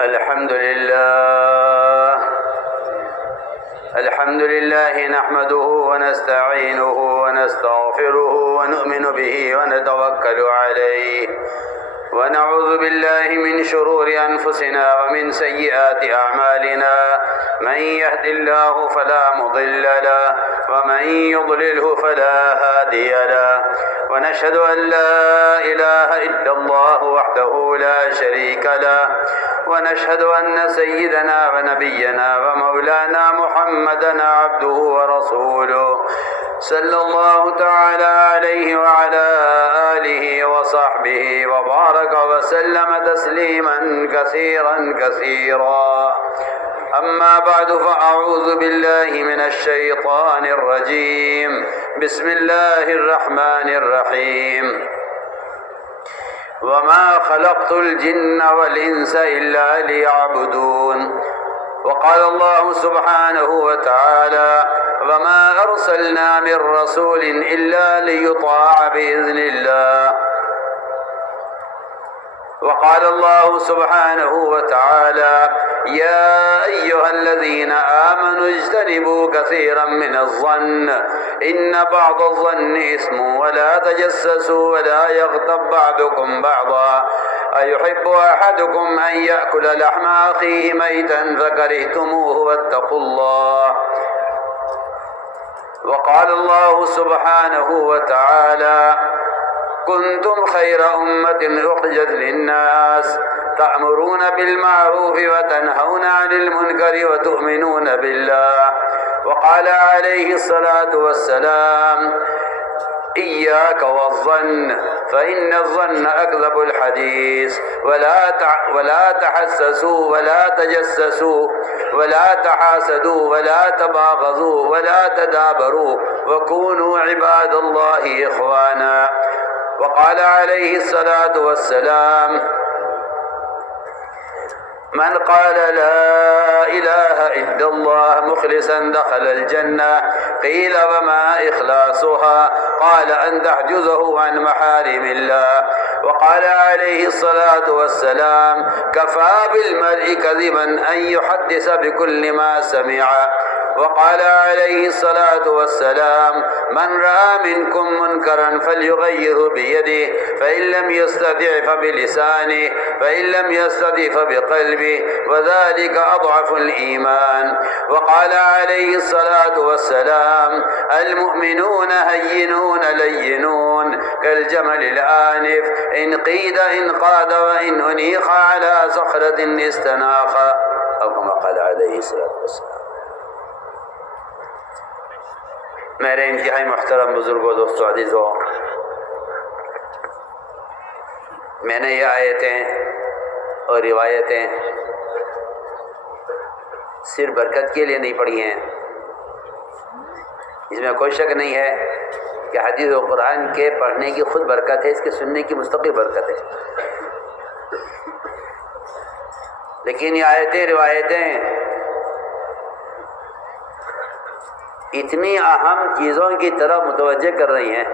الحمد لله نحمده ونستعينه ونستغفره ونؤمن به ونتوكل عليه ونعوذ بالله من شرور أنفسنا ومن سيئات أعمالنا من يهد الله فلا مضل له ومن يضلله فلا هادي له ونشهد أن لا إله إلا الله وحده لا شريك له ونشهد أن سيدنا ونبينا ومولانا محمدا عبده ورسوله صلى الله تعالى عليه وعلى آله وصحبه وبارك وسلم تسليما كثيرا أما بعد فأعوذ بالله من الشيطان الرجيم بسم الله الرحمن الرحيم وما خلقت الجن والإنس إلا ليعبدون وقال الله سبحانه وتعالى وما أرسلنا من رسول إلا ليطاع بإذن الله وقال الله سبحانه وتعالى يا أيها الذين آمنوا اجتنبوا كثيرا من الظن إن بعض الظن إثم ولا تجسسوا ولا يغتب بعضكم بعضا أيحب أحدكم أن يأكل لحم أخيه ميتا فكرهتموه واتقوا الله وقال الله سبحانه وتعالى كنتم خير أمة أخرجت للناس تأمرون بالمعروف وتنهون عن المنكر وتؤمنون بالله وقال عليه الصلاة والسلام إياك والظن فإن الظن أكذب الحديث ولا تحسسوا ولا تجسسوا ولا تحاسدوا ولا تباغضوا ولا تدابروا وكونوا عباد الله إخوانا وقال عليه الصلاة والسلام من قال لا إله إلا الله مخلصا دخل الجنة قيل وما إخلاصها قال أن تحجزه عن محارم الله وقال عليه الصلاة والسلام كفى بالمرء كذبا أن يحدث بكل ما سمع وقال عليه الصلاة والسلام من رأى منكم منكرا فليغيره بيده فإن لم يستطع فبلسانه فإن لم يستطع فبقلبه وذلك أضعف الإيمان وقال عليه الصلاة والسلام المؤمنون هينون لينون كالجمل الآنف إن قيد انقاد وإن أنيخ على صخرة استناخ أو كما قال عليه الصلاة والسلام. میرے انتہائی محترم بزرگوں دوستو عزیزوں، میں نے یہ آیتیں اور روایتیں صرف برکت کے لیے نہیں پڑھی ہیں، اس میں کوئی شک نہیں ہے کہ حدیث و قرآن کے پڑھنے کی خود برکت ہے، اس کے سننے کی مستقل برکت ہے، لیکن یہ آیتیں روایتیں اتنی اہم چیزوں کی طرف متوجہ کر رہی ہیں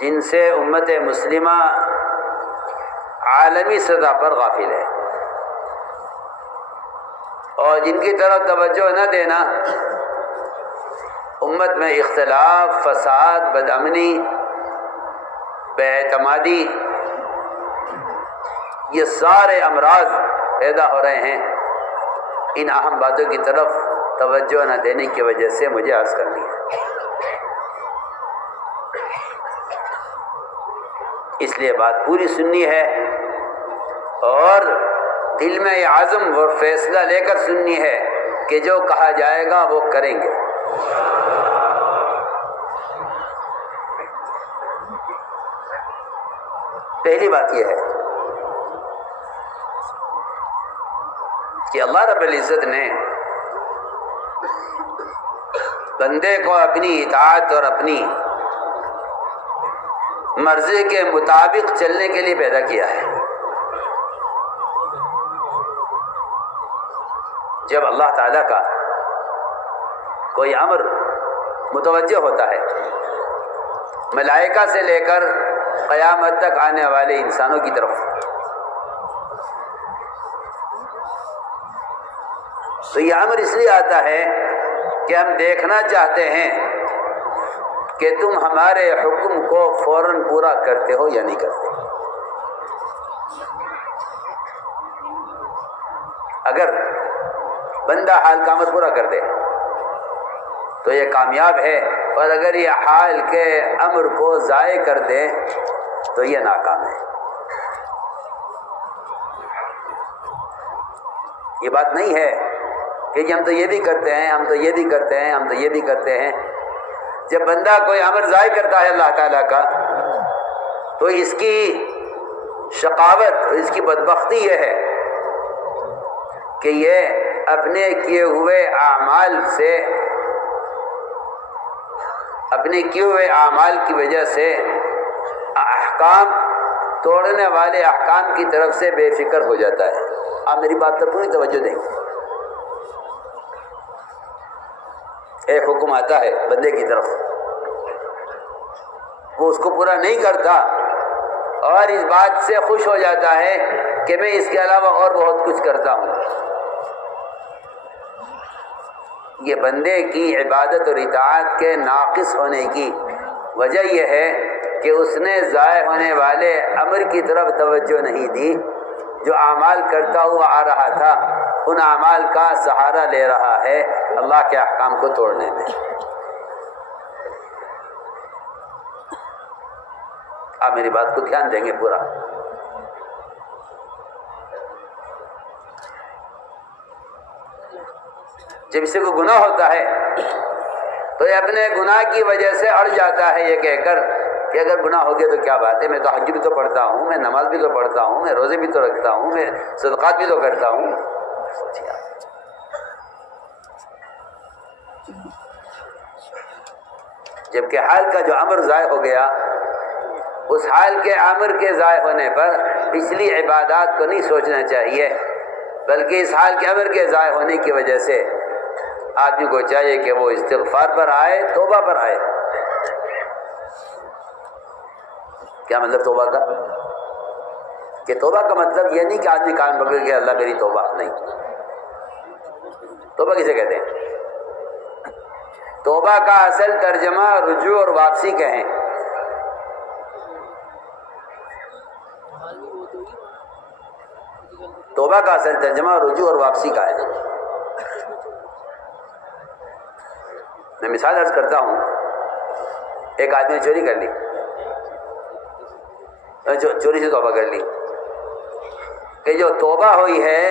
جن سے امت مسلمہ عالمی سطح پر غافل ہے، اور جن کی طرف توجہ نہ دینا امت میں اختلاف، فساد، بدامنی، بے اعتمادی، یہ سارے امراض پیدا ہو رہے ہیں۔ ان اہم باتوں کی طرف توجہ نہ دینے کی وجہ سے مجھے عرض کرنی ہے، اس لیے بات پوری سننی ہے اور دل میں یہ عزم اور فیصلہ لے کر سننی ہے کہ جو کہا جائے گا وہ کریں گے۔ پہلی بات یہ ہے کہ اللہ رب العزت نے بندے کو اپنی اطاعت اور اپنی مرضی کے مطابق چلنے کے لیے پیدا کیا ہے۔ جب اللہ تعالیٰ کا کوئی امر متوجہ ہوتا ہے، ملائکہ سے لے کر قیامت تک آنے والے انسانوں کی طرف، تو یہ امر اس لیے آتا ہے کہ ہم دیکھنا چاہتے ہیں کہ تم ہمارے حکم کو فوراً پورا کرتے ہو یا نہیں کرتے. اگر بندہ حال کا امر پورا کر دے تو یہ کامیاب ہے، اور اگر یہ حال کے امر کو ضائع کر دے تو یہ ناکام ہے. یہ بات نہیں ہے کہ ہم تو یہ بھی کرتے ہیں، ہم تو یہ بھی کرتے ہیں، ہم تو یہ بھی کرتے ہیں. جب بندہ کوئی امر ضائع کرتا ہے اللہ تعالیٰ کا، تو اس کی شقاوت، اس کی بدبختی یہ ہے کہ یہ اپنے کیے ہوئے اعمال کی وجہ سے احکام توڑنے والے احکام کی طرف سے بے فکر ہو جاتا ہے. آپ میری بات پر پوری توجہ دیں. ایک حکم آتا ہے بندے کی طرف، وہ اس کو پورا نہیں کرتا اور اس بات سے خوش ہو جاتا ہے کہ میں اس کے علاوہ اور بہت کچھ کرتا ہوں. یہ بندے کی عبادت اور اطاعت کے ناقص ہونے کی وجہ یہ ہے کہ اس نے ضائع ہونے والے امر کی طرف توجہ نہیں دی. جو اعمال کرتا ہوا آ رہا تھا ان اعمال کا سہارا لے رہا ہے اللہ کے احکام کو توڑنے میں. آپ میری بات کو دھیان دیں گے پورا. جب اسے کو گناہ ہوتا ہے تو یہ اپنے گناہ کی وجہ سے اڑ جاتا ہے یہ کہہ کر کہ اگر گناہ ہو گیا تو کیا بات ہے، میں تو حج بھی تو پڑھتا ہوں، میں نماز بھی تو پڑھتا ہوں، میں روزے بھی تو رکھتا ہوں، میں صدقات بھی تو کرتا ہوں. جبکہ حال کا جو امر ضائع ہو گیا، اس حال کے امر کے ضائع ہونے پر پچھلی عبادات کو نہیں سوچنا چاہیے، بلکہ اس حال کے امر کے ضائع ہونے کی وجہ سے آدمی کو چاہیے کہ وہ استغفار پر آئے، توبہ پر آئے. کیا مطلب توبہ کا؟ کہ توبہ کا مطلب یہ نہیں کہ آدمی کان پکڑ کے اللہ میری توبہ نہیں. توبہ کسے کہتے ہیں؟ توبہ کا اصل ترجمہ رجوع اور واپسی کہیں. توبہ کا اصل ترجمہ رجوع اور واپسی کا ہے. میں مثال عرض کرتا ہوں. ایک آدمی نے چوری کر لی، چوری سے توبہ کر لی، کہ جو توبہ ہوئی ہے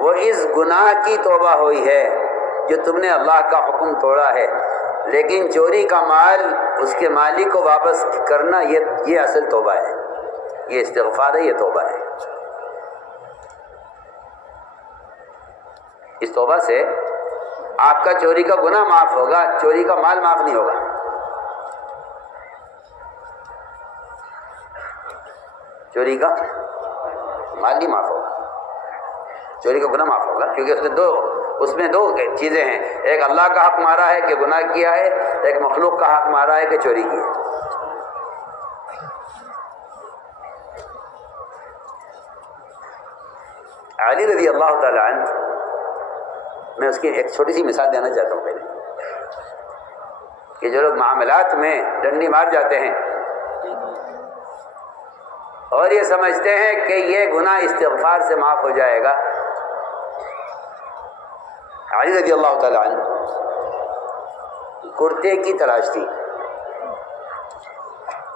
وہ اس گناہ کی توبہ ہوئی ہے جو تم نے اللہ کا حکم توڑا ہے، لیکن چوری کا مال اس کے مالک کو واپس کرنا یہ اصل توبہ ہے، یہ استغفار ہے، یہ توبہ ہے. اس توبہ سے آپ کا چوری کا گناہ معاف ہوگا، چوری کا مال معاف نہیں ہوگا. چوری کا مال نہیں معاف ہوگا، چوری کا گناہ معاف ہوگا، کیونکہ اس میں دو چیزیں ہیں. ایک اللہ کا حق مارا ہے کہ گناہ کیا ہے، ایک مخلوق کا حق مارا ہے کہ چوری کی ہے. علی رضی اللہ تعالی عنہ، میں اس کی ایک چھوٹی سی مثال دینا چاہتا ہوں پہلے، کہ جو لوگ معاملات میں ڈنڈی مار جاتے ہیں اور یہ سمجھتے ہیں کہ یہ گناہ استغفار سے معاف ہو جائے گا. علی رضی اللہ تعالی عنہ کرتے کی تلاش تھی،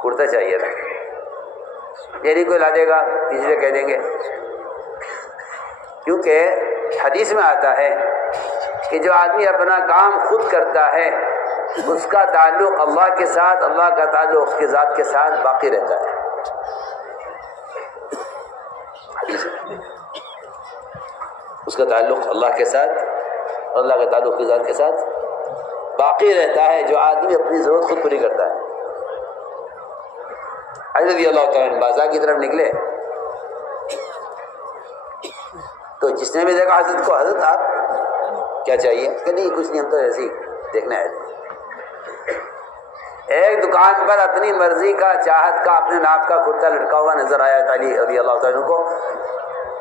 کرتا چاہیے تھا. یہ نہیں کوئی لا دے گا، تیسرے کہہ دیں گے، کیونکہ حدیث میں آتا ہے کہ جو آدمی اپنا کام خود کرتا ہے اس کا تعلق اللہ کے ساتھ، اللہ کا تعلق اس کی ذات کے ساتھ باقی رہتا ہے. اس کا تعلق اللہ کے ساتھ اور اللہ کا تعلق کی ذات کے ساتھ باقی رہتا ہے جو آدمی اپنی ضرورت خود پوری کرتا ہے. علی رضی اللہ تعالیٰ عنہ بازار کی طرف نکلے تو جس نے بھی دیکھا حضرت کو، حضرت آپ کیا چاہیے؟ کہ نہیں کچھ نہیں، ہم تو ایسے ہی دیکھنا ہے. ایک دکان پر اپنی مرضی کا، چاہت کا، اپنے ناپ کا کرتا لٹکا ہوا نظر آیا علی رضی اللہ تعالیٰ عنہ کو.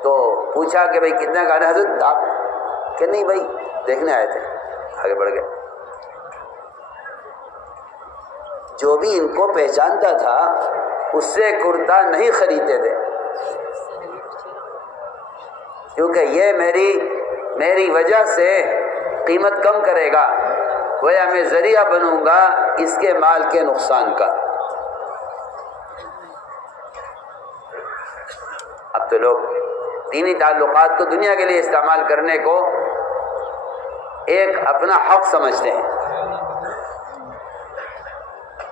تو پوچھا کہ بھئی کتنے کا ہے؟ حضرت آپ کہ نہیں بھائی دیکھنے آئے تھے، آگے بڑھ گئے۔ جو بھی ان کو پہچانتا تھا اس سے کرتا نہیں خریدتے تھے، کیونکہ یہ میری وجہ سے قیمت کم کرے گا، گویا میں ذریعہ بنوں گا اس کے مال کے نقصان کا۔ اب تو لوگ دینی تعلقات کو دنیا کے لیے استعمال کرنے کو ایک اپنا حق سمجھتے ہیں۔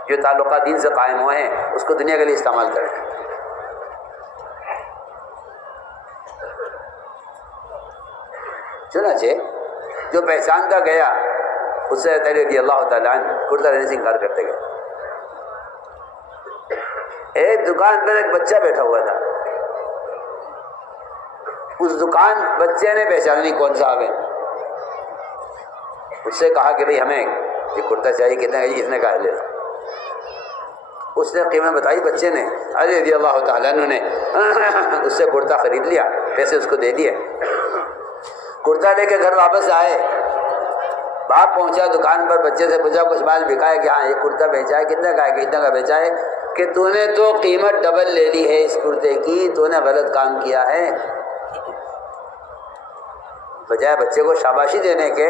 جو تعلقات دین سے قائم ہوئے ہیں اس کو دنیا کے لیے استعمال کریں۔ چنانچہ جو پہچانتا گیا اس سے رضی اللہ تعالیٰ عنہ کرتا رہنے سے انکار کرتے گئے۔ ایک دکان پر ایک بچہ بیٹھا ہوا تھا، اس دکان بچے نے پہچانا نہیں کون صاحب ہے، اس سے کہا کہ بھئی ہمیں یہ کرتا چاہیے، کتنے کا؟ اتنے کا ہے، لے لو۔ اس نے قیمت بتائی، بچے نے علی رضی اللہ تعالیٰ عنہ نے اس سے کرتا خرید لیا، پیسے اس کو دے دیے۔ کرتا لے کے گھر واپس آئے، باپ پہنچا دکان پر، بچے سے پوچھا کچھ مال بکا ہے کہ ہاں یہ کرتا بیچا ہے، کتنے کا ہے؟ کتنے کا بیچا ہے؟ کہ تو نے تو قیمت ڈبل لے لی ہے اس کرتے کی، تو نے غلط کام کیا ہے۔ بجائے بچے کو شاباشی دینے کے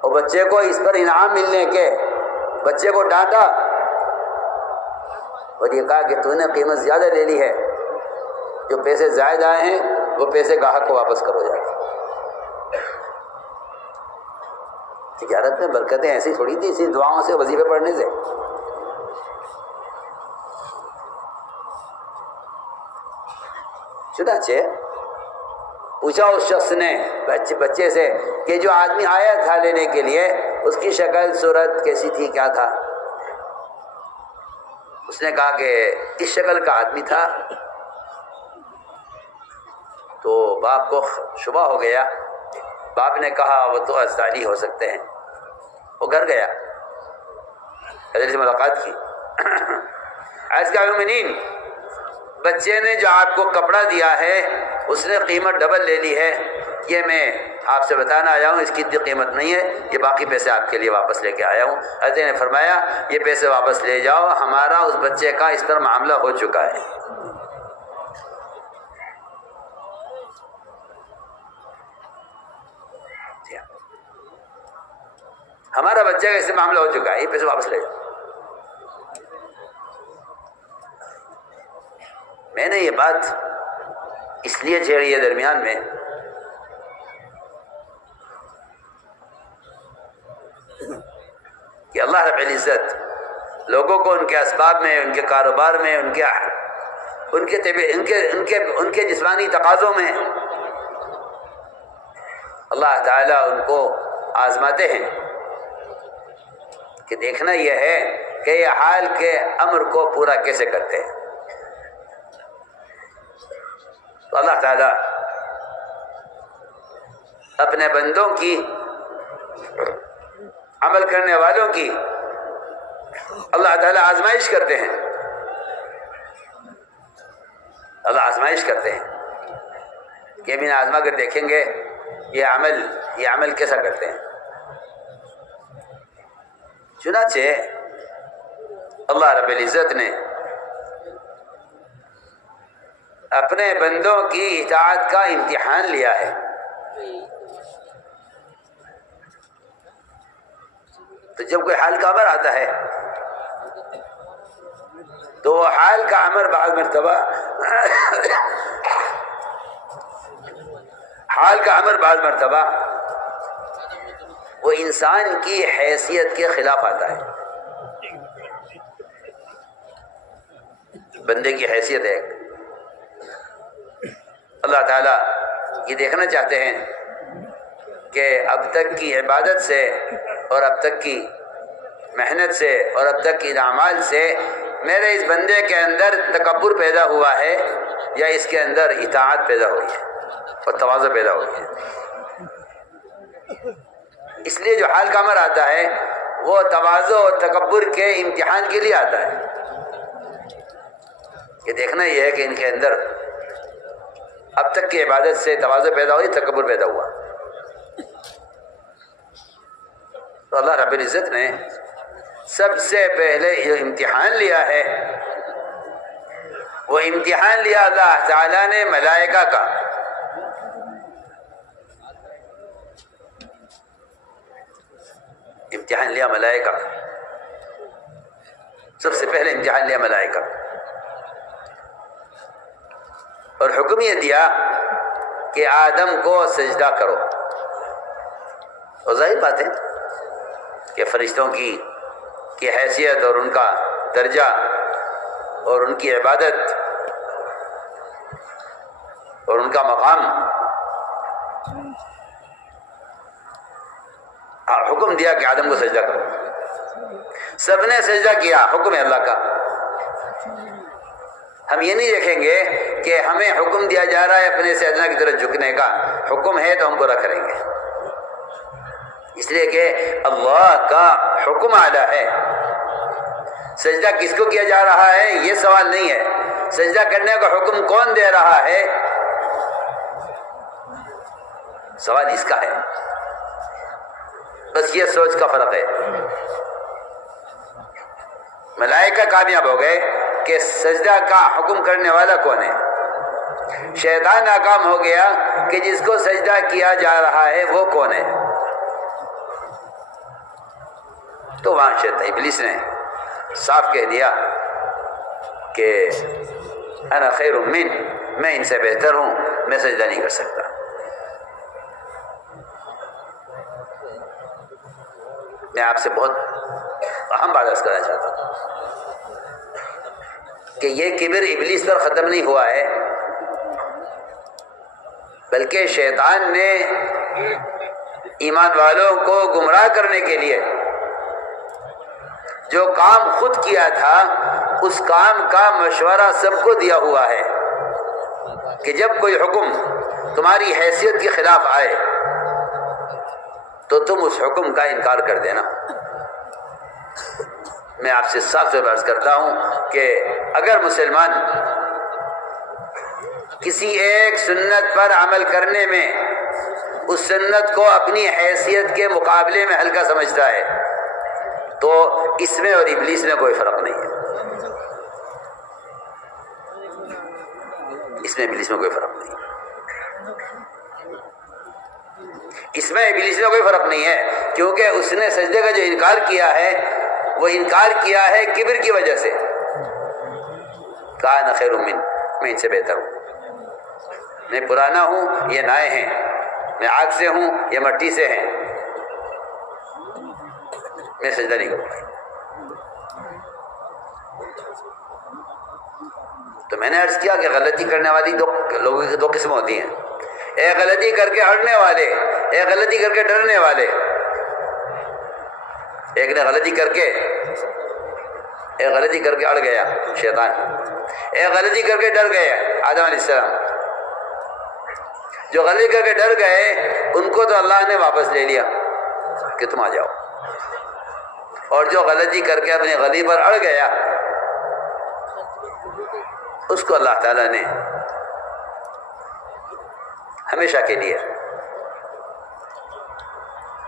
اور بچے کو اس پر انعام ملنے کے، بچے کو ڈانٹا اور یہ کہا کہ تو نے قیمت زیادہ لے لی ہے، جو پیسے زائد آئے ہیں وہ پیسے گاہک کو واپس کرو جا کے۔ تجارت میں برکتیں ایسی تھوڑی تھی، اسی دعاؤں سے، وظیفے پڑھنے سے۔ چنانچہ پوچھا اس شخص نے بچے سے کہ جو آدمی آیا تھا لینے کے لیے اس کی شکل صورت کیسی تھی، کیا تھا؟ اس نے کہا کہ اس شکل کا آدمی تھا۔ تو باپ کو شبہ ہو گیا، باپ نے کہا وہ تو ازداری ہو سکتے ہیں۔ وہ گھر گیا، حضرت سے ملاقات کی، عرض کیا مومنین، بچے نے جو آپ کو کپڑا دیا ہے اس نے قیمت ڈبل لے لی ہے، یہ میں آپ سے بتانا آیا ہوں، اس کی اتنی قیمت نہیں ہے، یہ باقی پیسے آپ کے لیے واپس لے کے آیا ہوں۔ حضرت نے فرمایا یہ پیسے واپس لے جاؤ، ہمارا اس بچے کا اس طرح معاملہ ہو چکا ہے۔ ہمارا بچے کا اس سے معاملہ ہو چکا ہے، یہ پیسے واپس لے جاؤ۔ میں نے یہ بات اس لیے چھیڑی ہے درمیان میں کہ اللہ رب العزت لوگوں کو ان کے اسباب میں، ان کے کاروبار میں، ان کے جسمانی تقاضوں میں اللہ تعالیٰ ان کو آزماتے ہیں کہ دیکھنا یہ ہے کہ یہ حال کے امر کو پورا کیسے کرتے ہیں۔ تو اللہ تعالیٰ اپنے بندوں کی، عمل کرنے والوں کی اللہ تعالیٰ آزمائش کرتے ہیں، اللہ آزمائش کرتے ہیں کہ بھی آزما کر دیکھیں گے یہ عمل کیسا کرتے ہیں۔ چنانچہ اللہ رب العزت نے اپنے بندوں کی اطاعت کا امتحان لیا ہے۔ تو جب کوئی حال کا امر آتا ہے تو وہ حال کا امر بعض مرتبہ وہ انسان کی حیثیت کے خلاف آتا ہے۔ بندے کی حیثیت ہے، اللہ تعالیٰ یہ دیکھنا چاہتے ہیں کہ اب تک کی عبادت سے اور اب تک کی محنت سے اور اب تک کی اعمال سے میرے اس بندے کے اندر تکبر پیدا ہوا ہے یا اس کے اندر اطاعت پیدا ہوئی ہے اور تواضع پیدا ہوئی ہے۔ اس لیے جو حال کا امر آتا ہے وہ تواضع اور تکبر کے امتحان کے لیے آتا ہے۔ یہ دیکھنا یہ ہے کہ ان کے اندر اب تک کی عبادت سے تواضع پیدا ہوئی، تکبر پیدا ہوا. تو اللہ رب العزت نے سب سے پہلے جو امتحان لیا ہے وہ امتحان لیا اللہ تعالیٰ نے ملائکہ کا. امتحان لیا ملائکہ کا، سب سے پہلے امتحان لیا ملائکہ، اور حکم یہ دیا کہ آدم کو سجدہ کرو. اور ظاہر بات ہے کہ فرشتوں کی حیثیت اور ان کا درجہ اور ان کی عبادت اور ان کا مقام، حکم دیا کہ آدم کو سجدہ کرو. سب نے سجدہ کیا، حکم ہے اللہ کا. ہم یہ نہیں دیکھیں گے کہ ہمیں حکم دیا جا رہا ہے اپنے سے ادنا کی طرف جھکنے کا، حکم ہے تو ہم پورا کریں گے، اس لیے کہ اللہ کا حکم اعلیٰ ہے. سجدہ کس کو کیا جا رہا ہے یہ سوال نہیں ہے، سجدہ کرنے کا حکم کون دے رہا ہے سوال اس کا ہے. بس یہ سوچ کا فرق ہے. ملائکہ کامیاب ہو گئے کہ سجدہ کا حکم کرنے والا کون ہے. شیطان ناکام ہو گیا کہ جس کو سجدہ کیا جا رہا ہے وہ کون ہے. تو وہاں شیطان ابلیس نے صاف کہہ دیا کہ انا خیر من، میں ان سے بہتر ہوں، میں سجدہ نہیں کر سکتا. میں آپ سے بہت اہم بات عرض کرنا چاہتا ہوں کہ یہ کبر ابلیس پر ختم نہیں ہوا ہے، بلکہ شیطان نے ایمان والوں کو گمراہ کرنے کے لیے جو کام خود کیا تھا اس کام کا مشورہ سب کو دیا ہوا ہے کہ جب کوئی حکم تمہاری حیثیت کے خلاف آئے تو تم اس حکم کا انکار کر دینا. میں آپ سے صاف سے عرض کرتا ہوں کہ اگر مسلمان کسی ایک سنت پر عمل کرنے میں اس سنت کو اپنی حیثیت کے مقابلے میں ہلکا سمجھتا ہے تو اس میں اور ابلیس میں کوئی فرق نہیں ہے. اس میں ابلیس میں کوئی فرق نہیں ہے. اس میں ابلیس میں کوئی فرق نہیں ہے کیونکہ اس نے سجدے کا جو انکار کیا ہے وہ انکار کیا ہے کبر کی وجہ سے. کہا انا خیر من، میں ان سے بہتر ہوں، میں پرانا ہوں یہ نئے ہیں، میں آگ سے ہوں یہ مٹی سے ہیں، میں سجدہ نہیں کروں گا. تو میں نے عرض کیا کہ غلطی کرنے والی لوگوں کی دو قسم ہوتی ہیں، ایک غلطی کر کے اڑنے والے، ایک غلطی کر کے ڈرنے والے. ایک نے غلطی کر کے اڑ گیا شیطان، ایک غلطی کر کے ڈر گئے آدم علیہ السلام. جو غلطی کر کے ڈر گئے ان کو تو اللہ نے واپس لے لیا کہ تم آ جاؤ، اور جو غلطی کر کے اپنی غلطی پر اڑ گیا اس کو اللہ تعالیٰ نے ہمیشہ کے لیے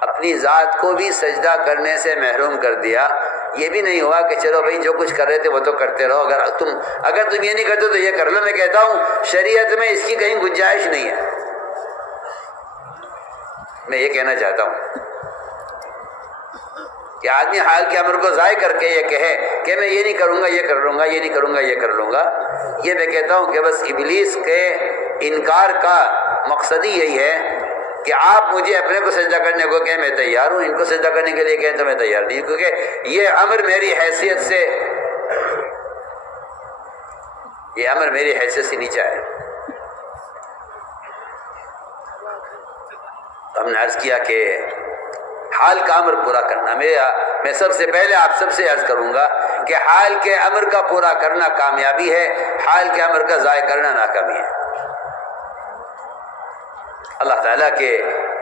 اپنی ذات کو بھی سجدہ کرنے سے محروم کر دیا. یہ بھی نہیں ہوا کہ چلو بھائی جو کچھ کر رہے تھے وہ تو کرتے رہو، اگر تم یہ نہیں کرتے تو یہ کر لو. میں کہتا ہوں شریعت میں اس کی کہیں گنجائش نہیں ہے. میں یہ کہنا چاہتا ہوں کہ آدمی حال کے امر کو ضائع کر کے یہ کہے کہ میں یہ نہیں کروں گا یہ کر لوں گا، یہ نہیں کروں گا یہ کر لوں گا، یہ میں کہتا ہوں کہ بس ابلیس کے انکار کا مقصد ہی یہی ہے کہ آپ مجھے اپنے کو سجدہ کرنے کو کہیں میں تیار ہوں، ان کو سجدہ کرنے کے لیے کہیں تو میں تیار نہیں، کیونکہ یہ امر میری حیثیت سے نیچا ہے. ہم نے عرض کیا کہ حال کا امر پورا کرنا، میں سب سے پہلے آپ سب سے عرض کروں گا کہ حال کے امر کا پورا کرنا کامیابی ہے، حال کے امر کا ضائع کرنا ناکامی ہے. اللہ تعالیٰ کے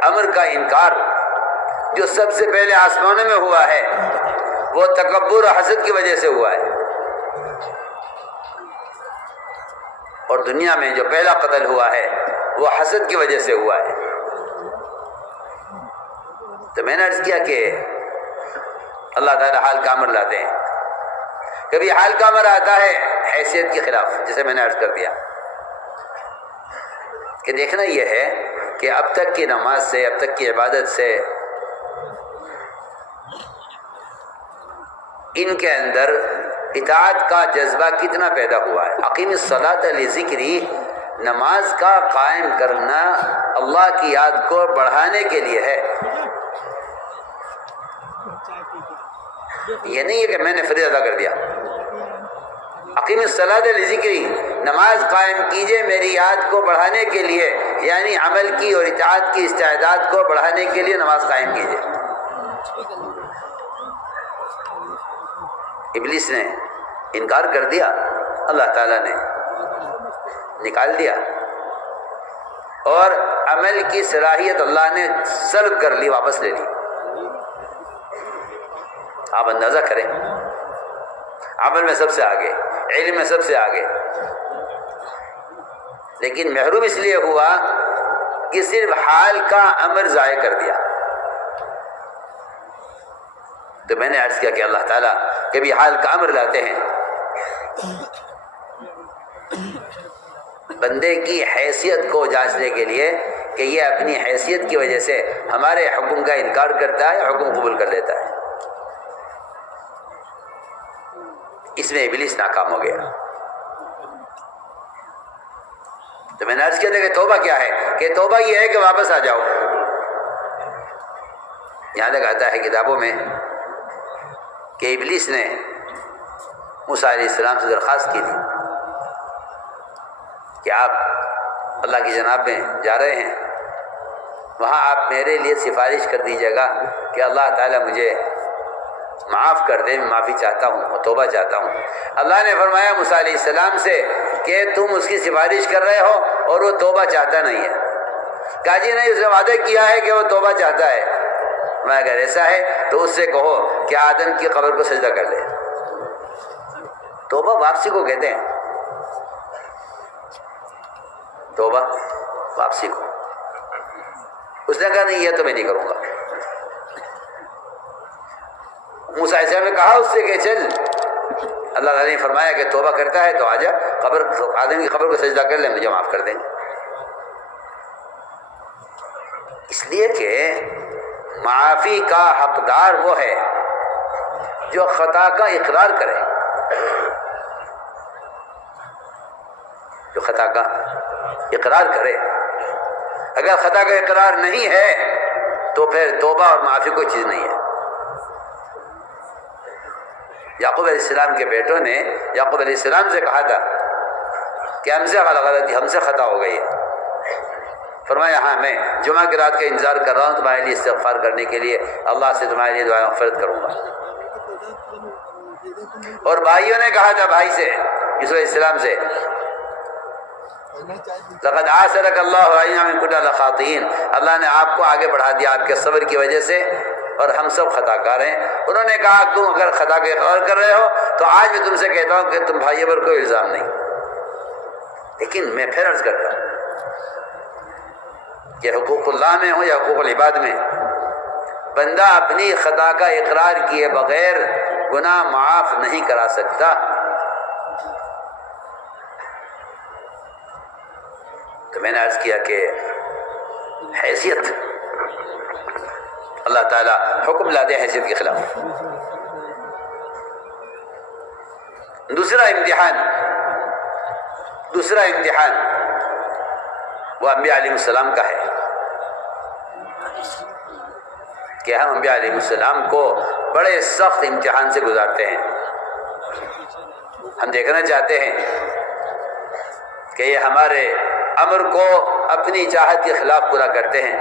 امر کا انکار جو سب سے پہلے آسمانوں میں ہوا ہے وہ تکبر و حسد کی وجہ سے ہوا ہے. اور دنیا میں جو پہلا قتل ہوا ہے وہ حسد کی وجہ سے ہوا ہے۔ تو میں نے عرض کیا کہ اللہ تعالیٰ حال کا امر لاتے ہیں، کبھی حال کا امر آتا ہے حیثیت کے خلاف، جسے میں نے عرض کر دیا کہ دیکھنا یہ ہے کہ اب تک کی نماز سے، اب تک کی عبادت سے ان کے اندر اطاعت کا جذبہ کتنا پیدا ہوا ہے۔ اقیم الصلاۃ لذکری، نماز کا قائم کرنا اللہ کی یاد کو بڑھانے کے لیے ہے، یہ نہیں ہے کہ میں نے فریضہ ادا کر دیا۔ اقیم الصلاۃ لذکری، نماز قائم کیجئے میری یاد کو بڑھانے کے لیے، یعنی عمل کی اور اطاعت کی استعداد کو بڑھانے کے لیے نماز قائم کیجئے۔ ابلیس نے انکار کر دیا، اللہ تعالیٰ نے نکال دیا، اور عمل کی صلاحیت اللہ نے سلب کر لی، واپس لے لی۔ آپ اندازہ کریں، عمل میں سب سے آگے، علم میں سب سے آگے، لیکن محروم اس لیے ہوا کہ صرف حال کا امر ضائع کر دیا۔ تو میں نے عرض کیا کہ اللہ تعالیٰ کبھی حال کا امر لاتے ہیں بندے کی حیثیت کو جانچنے کے لیے کہ یہ اپنی حیثیت کی وجہ سے ہمارے حکم کا انکار کرتا ہے، حکم قبول کر لیتا ہے۔ اس میں ابلیس ناکام ہو گیا۔ تو میں نے عرض کیا تھا کہ توبہ کیا ہے، کہ توبہ یہ ہے کہ واپس آ جاؤ۔ یہاں تک آتا ہے کتابوں میں کہ ابلیس نے موسیٰ علیہ السلام سے درخواست کی تھی کہ آپ اللہ کی جناب میں جا رہے ہیں، وہاں آپ میرے لیے سفارش کر دیجیے گا کہ اللہ تعالیٰ مجھے معاف کر دے، میں معافی چاہتا ہوں اور توبہ چاہتا ہوں۔ اللہ نے فرمایا موسیٰ علیہ السلام سے کہ تم اس کی سفارش کر رہے ہو اور وہ توبہ چاہتا نہیں ہے۔ کہا جی نہیں، اس نے وعدہ کیا ہے کہ وہ توبہ چاہتا ہے۔ میں اگر ایسا ہے تو اس سے کہو کہ آدم کی قبر کو سجدہ کر لے۔ توبہ واپسی کو کہتے ہیں، توبہ واپسی کو۔ اس نے کہا نہیں، یہ تو میں نہیں کروں گا۔ موسیٰ علیہ السلام نے کہا اس سے کہ چل، اللہ تعالیٰ نے فرمایا کہ توبہ کرتا ہے تو آجا، آدم کی قبر کو سجدہ کر لے، مجھے معاف کر دیں گے۔ اس لیے کہ معافی کا حقدار وہ ہے جو خطا کا اقرار کرے، جو خطا کا اقرار کرے۔ اگر خطا کا اقرار نہیں ہے تو پھر توبہ اور معافی کوئی چیز نہیں ہے۔ یعقوب علیہ السلام کے بیٹوں نے یعقوب علیہ السلام سے کہا تھا کہ ہم سے غلطی، ہم سے خطا ہو گئی ہے۔ فرمایا ہاں، میں جمعہ کی رات کا انتظار کر رہا ہوں تمہارے لیے استغفار کرنے کے لیے، اللہ سے تمہارے لیے دعا مغفرت کروں گا۔ اور بھائیوں نے کہا تھا بھائی سے، یوسف علیہ السلام سے، لقد آثرک اللہ علینا من کنا لخاطئین، اللہ نے آپ کو آگے بڑھا دیا آپ کے صبر کی وجہ سے، اور ہم سب خطا کار ہیں۔ انہوں نے کہا تم اگر خطا کا اقرار کر رہے ہو تو آج میں تم سے کہتا ہوں کہ تم بھائیوں پر کوئی الزام نہیں۔ لیکن میں پھر عرض کرتا ہوں کہ حقوق اللہ میں ہو یا حقوق العباد میں، بندہ اپنی خطا کا اقرار کیے بغیر گناہ معاف نہیں کرا سکتا۔ تو میں نے عرض کیا کہ حیثیت، اللہ تعالیٰ حکم لا دے حیثیت کے خلاف۔ دوسرا امتحان وہ انبیاء علیہ السلام کا ہے کہ ہم انبیاء علیہ السلام کو بڑے سخت امتحان سے گزارتے ہیں۔ ہم دیکھنا چاہتے ہیں کہ یہ ہمارے امر کو اپنی چاہت کے خلاف پورا کرتے ہیں۔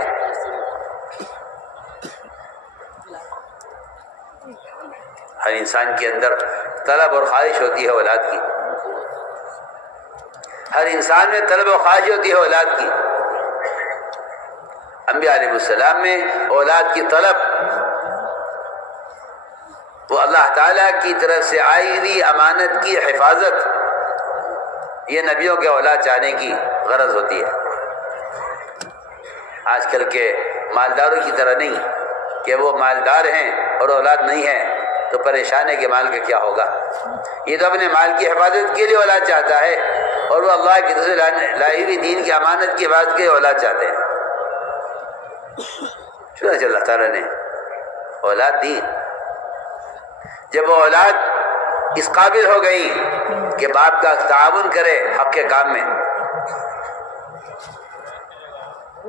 ہر انسان کے اندر طلب اور خواہش ہوتی ہے اولاد کی، ہر انسان میں طلب و خواہش ہوتی ہے اولاد کی۔ انبیاء علیہ السلام میں اولاد کی طلب وہ اللہ تعالیٰ کی طرف سے آئی ہوئی امانت کی حفاظت، یہ نبیوں کے اولاد چاہنے کی غرض ہوتی ہے. آج کل کے مالداروں کی طرح نہیں کہ وہ مالدار ہیں اور اولاد نہیں ہے تو پریشان ہے کہ مال کا کیا ہوگا. یہ تو اپنے مال کی حفاظت کے لیے اولاد چاہتا ہے اور وہ اللہ کی طرف سے لائی ہوئی دین کی امانت کی حفاظت کے اولاد چاہتے ہیں. چنانچہ اللہ تعالیٰ نے اولاد دی. جب وہ اولاد اس قابل ہو گئی کہ باپ کا تعاون کرے حق کے کام میں،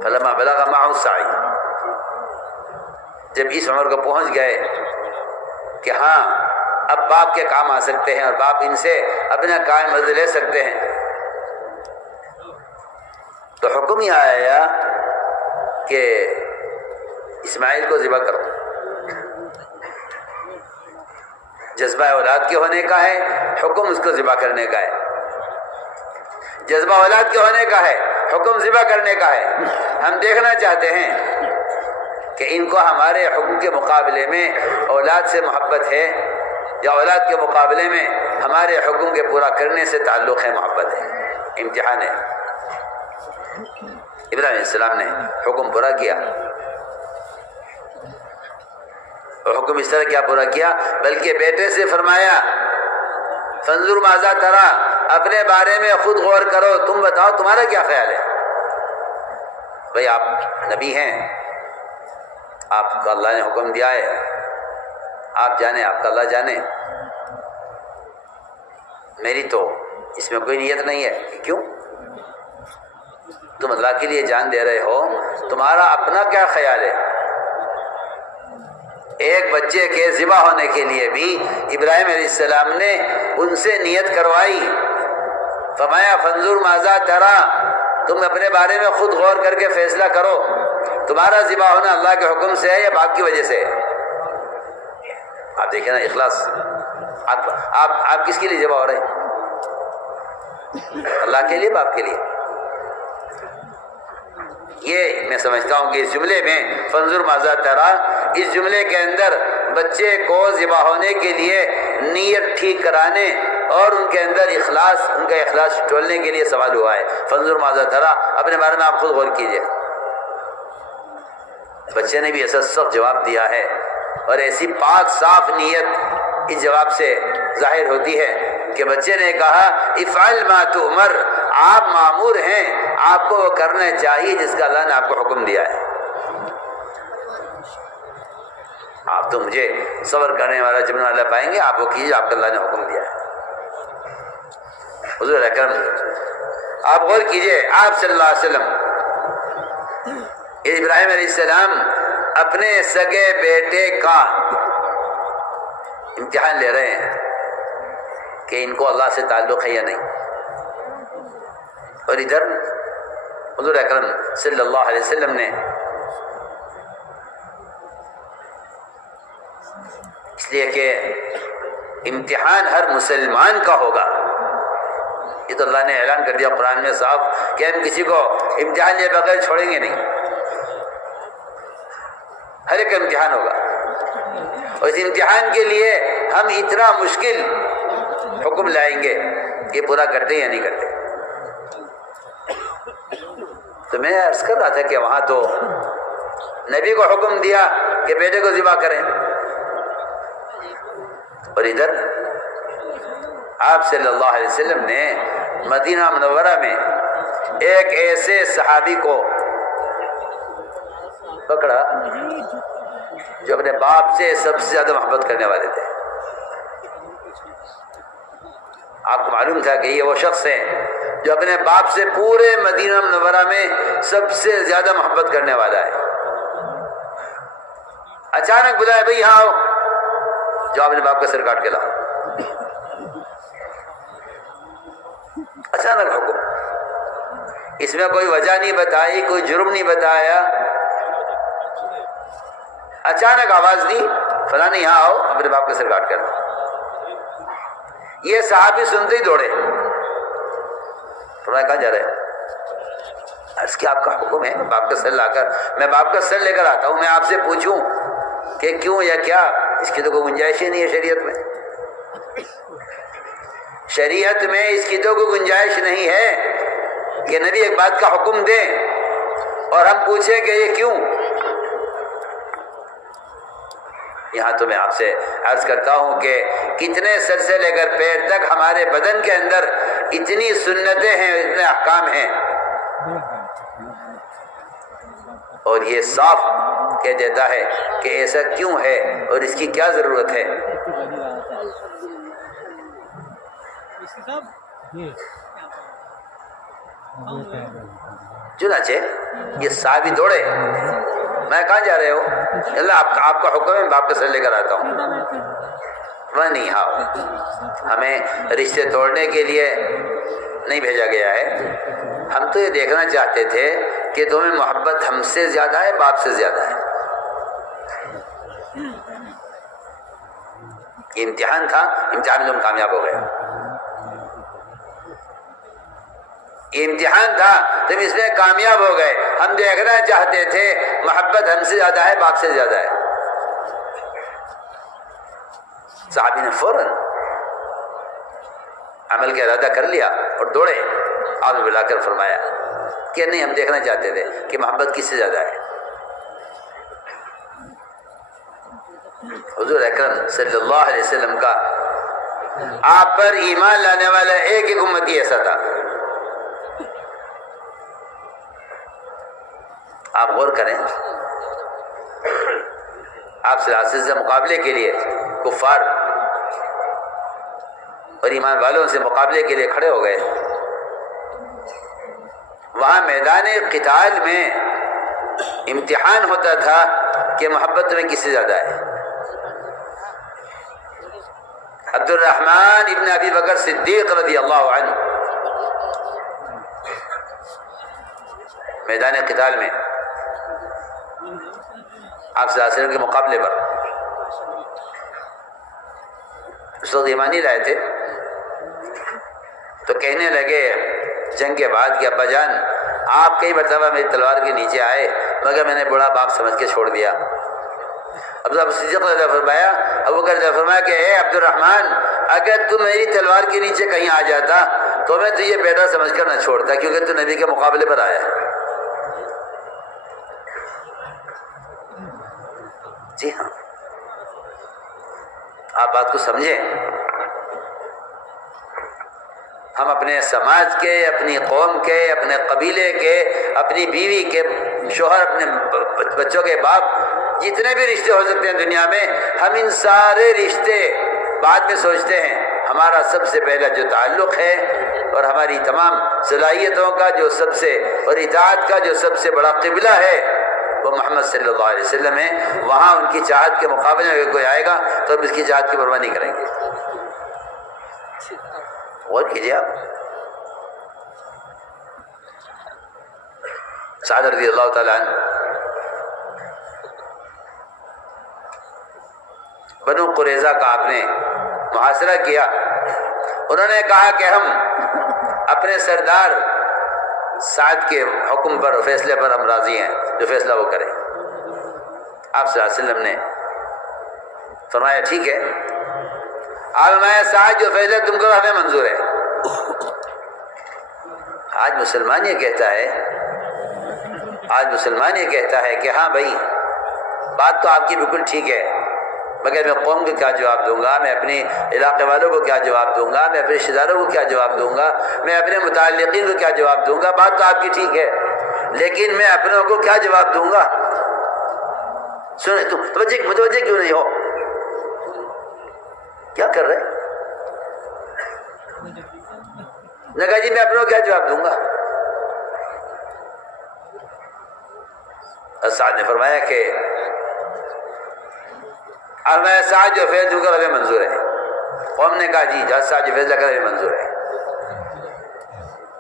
فلما بلغ معه السعی، جب اس عمر کو پہنچ گئے کہ ہاں اب باپ کے کام آ سکتے ہیں اور باپ ان سے اپنا کام مزد لے سکتے ہیں، تو حکم یہ آیا کہ اسماعیل کو ذبح کرو. جذبہ اولاد کے ہونے کا ہے، حکم اس کو ذبح کرنے کا ہے. جذبہ اولاد کے ہونے کا ہے، حکم ذبح کرنے کا ہے. ہم دیکھنا چاہتے ہیں کہ ان کو ہمارے حکم کے مقابلے میں اولاد سے محبت ہے یا اولاد کے مقابلے میں ہمارے حکم کے پورا کرنے سے تعلق ہے، محبت ہے. امتحان ہے. ابراہیم علیہ السلام نے حکم پورا کیا، اور حکم اس طرح کیا پورا کیا، بلکہ بیٹے سے فرمایا فانظر ماذا ترى، اپنے بارے میں خود غور کرو، تم بتاؤ تمہارا کیا خیال ہے. بھئی آپ نبی ہیں، آپ کو اللہ نے حکم دیا ہے، آپ جانے، آپ کا اللہ جانے. میری تو اس میں کوئی نیت نہیں ہے. کہ کیوں؟ تم اللہ کے لیے جان دے رہے ہو، تمہارا اپنا کیا خیال ہے؟ ایک بچے کے ذبح ہونے کے لیے بھی ابراہیم علیہ السلام نے ان سے نیت کروائی. فرمایا فانظر ماذا ترى، تم اپنے بارے میں خود غور کر کے فیصلہ کرو، تمہارا ذبح ہونا اللہ کے حکم سے ہے یا باپ کی وجہ سے ہے؟ آپ دیکھیں نا اخلاص. آپ کس کے لیے ذبح ہو رہے ہیں؟ اللہ کے لیے، باپ کے لیے. یہ میں سمجھتا ہوں کہ اس جملے میں فانظر ماذا ترى، اس جملے کے اندر بچے کو ذبح ہونے کے لیے نیت ٹھیک کرانے اور ان کے اندر اخلاص، ان کا اخلاص ٹولنے کے لیے سوال ہوا ہے. فانظر ماذا ترى، اپنے بارے میں آپ خود غور کیجئے. بچے نے بھی ایسا سخت جواب دیا ہے اور ایسی پاک صاف نیت اس جواب سے ظاہر ہوتی ہے کہ بچے نے کہا افعل ما تؤمر، آپ مامور ہیں، آپ کو وہ کرنا چاہیے جس کا اللہ نے آپ کو حکم دیا ہے. آپ تو مجھے صبر کرنے والا جبن والا پائیں گے، آپ وہ کیجیے، آپ کا اللہ نے حکم دیا ہے. حضور اکرم آپ غور کیجئے، آپ صلی اللہ علیہ وسلم ابراہیم علیہ السلام اپنے سگے بیٹے کا امتحان لے رہے ہیں کہ ان کو اللہ سے تعلق ہے یا نہیں. اور ادھر حضور اکرم صلی اللہ علیہ وسلم نے اس لیے کہ امتحان ہر مسلمان کا ہوگا، یہ تو اللہ نے اعلان کر دیا قرآن میں صاحب کہ ہم کسی کو امتحان لیے بغیر چھوڑیں گے نہیں. ہر ایک امتحان ہوگا، اور اس امتحان کے لیے ہم اتنا مشکل حکم لائیں گے، یہ پورا کرتے یا نہیں کرتے. تو میں عرض کر رہا تھا کہ وہاں تو نبی کو حکم دیا کہ بیٹے کو ذبح کریں، اور ادھر آپ صلی اللہ علیہ وسلم نے مدینہ منورہ میں ایک ایسے صحابی کو پکڑا جو اپنے باپ سے سب سے زیادہ محبت کرنے والے تھے. آپ کو معلوم تھا کہ یہ وہ شخص ہیں جو اپنے باپ سے پورے مدینہ منورہ میں سب سے زیادہ محبت کرنے والا ہے. اچانک بلایا بھئی یہاں آؤ، جو اپنے باپ کا سر کاٹ کے لاؤ. اچانک حکم، اس میں کوئی وجہ نہیں بتائی، کوئی جرم نہیں بتایا، اچانک آواز دی فلاں یہاں آؤ، اپنے باپ کا سر کاٹ کر لاؤ. یہ صحابی سنتے ہی دوڑے. فرمایا کہاں جا رہے ہیں؟ عرض کیا آپ کا حکم ہے باپ کا سر لا کر، میں باپ کا سر لے کر آتا ہوں، میں آپ سے پوچھوں کہ کیوں یا کیا؟ اس کی تو کوئی گنجائش ہی نہیں ہے شریعت میں. شریعت میں اس کی تو کوئی گنجائش نہیں ہے کہ نبی ایک بات کا حکم دیں اور ہم پوچھیں کہ یہ کیوں. یہاں تو میں آپ سے عرض کرتا ہوں کہ کتنے سر سے لے کر پیر تک ہمارے بدن کے اندر اتنی سنتیں ہیں، اتنے احکام ہیں، اور یہ صاف کہہ دیتا ہے کہ ایسا کیوں ہے اور اس کی کیا ضرورت ہے. چنانچہ یہ صحابی دوڑے، میں کہاں جا رہے ہو؟ اللہ آپ کا حکم ہے، میں باپ کے سر لے کر آتا ہوں. میں نہیں، ہاں ہمیں رشتے توڑنے کے لیے نہیں بھیجا گیا ہے، ہم تو یہ دیکھنا چاہتے تھے کہ تمہیں محبت ہم سے زیادہ ہے باپ سے زیادہ ہے. یہ امتحان تھا، امتحان میں تم کامیاب ہو گئے. یہ امتحان تھا، تم اس میں کامیاب ہو گئے. ہم دیکھنا چاہتے تھے محبت ہم سے زیادہ ہے باپ سے زیادہ ہے. صحابی نے فوراً عمل کا ارادہ کر لیا اور دوڑے. آپ نے بلا کر فرمایا کہ نہیں، ہم دیکھنا چاہتے تھے کہ محبت کس سے زیادہ ہے. حضور اکرم صلی اللہ علیہ وسلم کا آپ پر ایمان لانے والا ایک ایک امتی ایسا تھا. آپ غور کریں، آپ صلی اللہ علیہ وسلم سے مقابلے کے لیے کفار اور ایمان والوں سے مقابلے کے لیے کھڑے ہو گئے. وہاں میدان قتال میں امتحان ہوتا تھا کہ محبت میں کس سے زیادہ ہے. عبد الرحمن ابن ابی بکر صدیق رضی اللہ عنہ میدان قتال میں آپ صلی اللہ علیہ وسلم کے مقابلے پر اس وقت ایمان ہی لائے تھے، تو کہنے لگے جنگ کے بعد کہ ابا جان آپ کئی مرتبہ میری تلوار کے نیچے آئے مگر میں نے بڑا باپ سمجھ کے چھوڑ دیا. ابو صدیق نے فرمایا، ابو بکر نے فرمایا کہ اے عبد الرحمن، اگر تو میری تلوار کے نیچے کہیں آ جاتا تو میں تجھے بیٹا سمجھ کر نہ چھوڑتا، کیونکہ تو نبی کے مقابلے پر آیا ہے. جی ہاں، آپ بات کو سمجھیں. ہم اپنے سماج کے، اپنی قوم کے، اپنے قبیلے کے، اپنی بیوی کے شوہر، اپنے بچوں کے باپ، جتنے بھی رشتے ہو سکتے ہیں دنیا میں، ہم ان سارے رشتے بعد میں سوچتے ہیں. ہمارا سب سے پہلا جو تعلق ہے اور ہماری تمام صلاحیتوں کا جو سب سے اور اطاعت کا جو سب سے بڑا قبلہ ہے وہ محمد صلی اللہ علیہ وسلم ہے. وہاں ان کی چاہت کے مقابلے میں اگر کوئی آئے گا تو ہم اس کی چاہت کی پرواہ نہیں کریں گے. غور کیجیے آپ. سعد رضی اللہ تعالیٰ عنہ بنو قریظہ کا آپ نے محاصرہ کیا. انہوں نے کہا کہ ہم اپنے سردار سعد کے حکم پر، فیصلے پر ہم راضی ہیں، جو فیصلہ وہ کریں. آپ صلی اللہ علیہ وسلم نے فرمایا ٹھیک ہے. آپ فرمایا سعد جو فیصلہ تم کرو ہمیں منظور ہے. آج مسلمان یہ کہتا ہے کہ ہاں بھائی بات تو آپ کی بالکل ٹھیک ہے، مگر میں قوم کو کیا جواب دوں گا، میں اپنے علاقے والوں کو کیا جواب دوں گا، میں اپنے رشتہ داروں کو کیا جواب دوں گا، میں اپنے متعلقین کو کیا جواب دوں گا. بات تو آپ کی ٹھیک ہے لیکن میں اپنوں کو کیا جواب دوں گا. سنیں تم متوجہ کیوں نہیں ہو؟ کیا کر رہے؟ نے کہا جی میں اپنوں کو کیا جواب دوں گا. سعد نے فرمایا کہ اور میں سعد جو فیصلہ کر ہمیں منظور ہے. قوم نے کہا جی سعد جو فیصلہ کر ہمیں منظور ہے.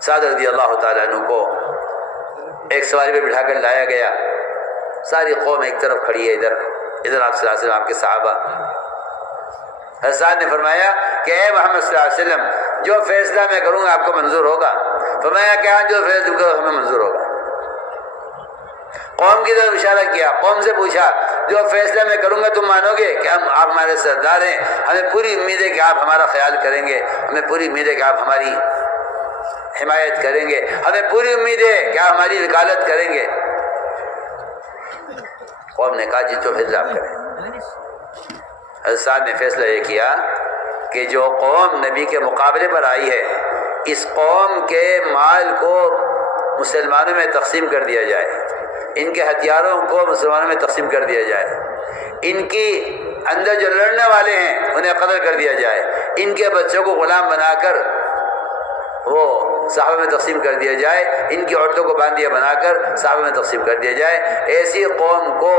سعد رضی اللہ تعالیٰ عنہ کو ایک سواری پہ بٹھا کر لایا گیا. ساری قوم ایک طرف کھڑی ہے، ادھر آپ صلی اللہ علیہ وسلم، آپ کے صحابہ. سعد نے فرمایا کہ اے محمد صلی اللہ علیہ وسلم، جو فیصلہ میں کروں گا آپ کو منظور ہوگا؟ فرمایا کہ ہاں جو فیصلہ کرو ہمیں منظور ہوگا. قوم کی طرف اشارہ کیا، قوم سے پوچھا جو فیصلہ میں کروں گا تم مانو گے کہ آپ ہمارے سردار ہیں، ہمیں پوری امید ہے کہ آپ ہمارا خیال کریں گے، ہمیں پوری امید ہے کہ آپ ہماری حمایت کریں گے، ہمیں پوری امید ہے کہ آپ ہماری وکالت کریں گے۔ قوم نے کہا جی تو فیصلہ آپ کریں۔ حضرت صاحب نے فیصلہ یہ کیا کہ جو قوم نبی کے مقابلے پر آئی ہے اس قوم کے مال کو مسلمانوں میں تقسیم کر دیا جائے، ان کے ہتھیاروں کو مسلمانوں میں تقسیم کر دیا جائے، ان کی اندر جو لڑنے والے ہیں انہیں قتل کر دیا جائے، ان کے بچوں کو غلام بنا کر وہ صحابہ میں تقسیم کر دیا جائے، ان کی عورتوں کو باندیا بنا کر صحابہ میں تقسیم کر دیا جائے، ایسی قوم کو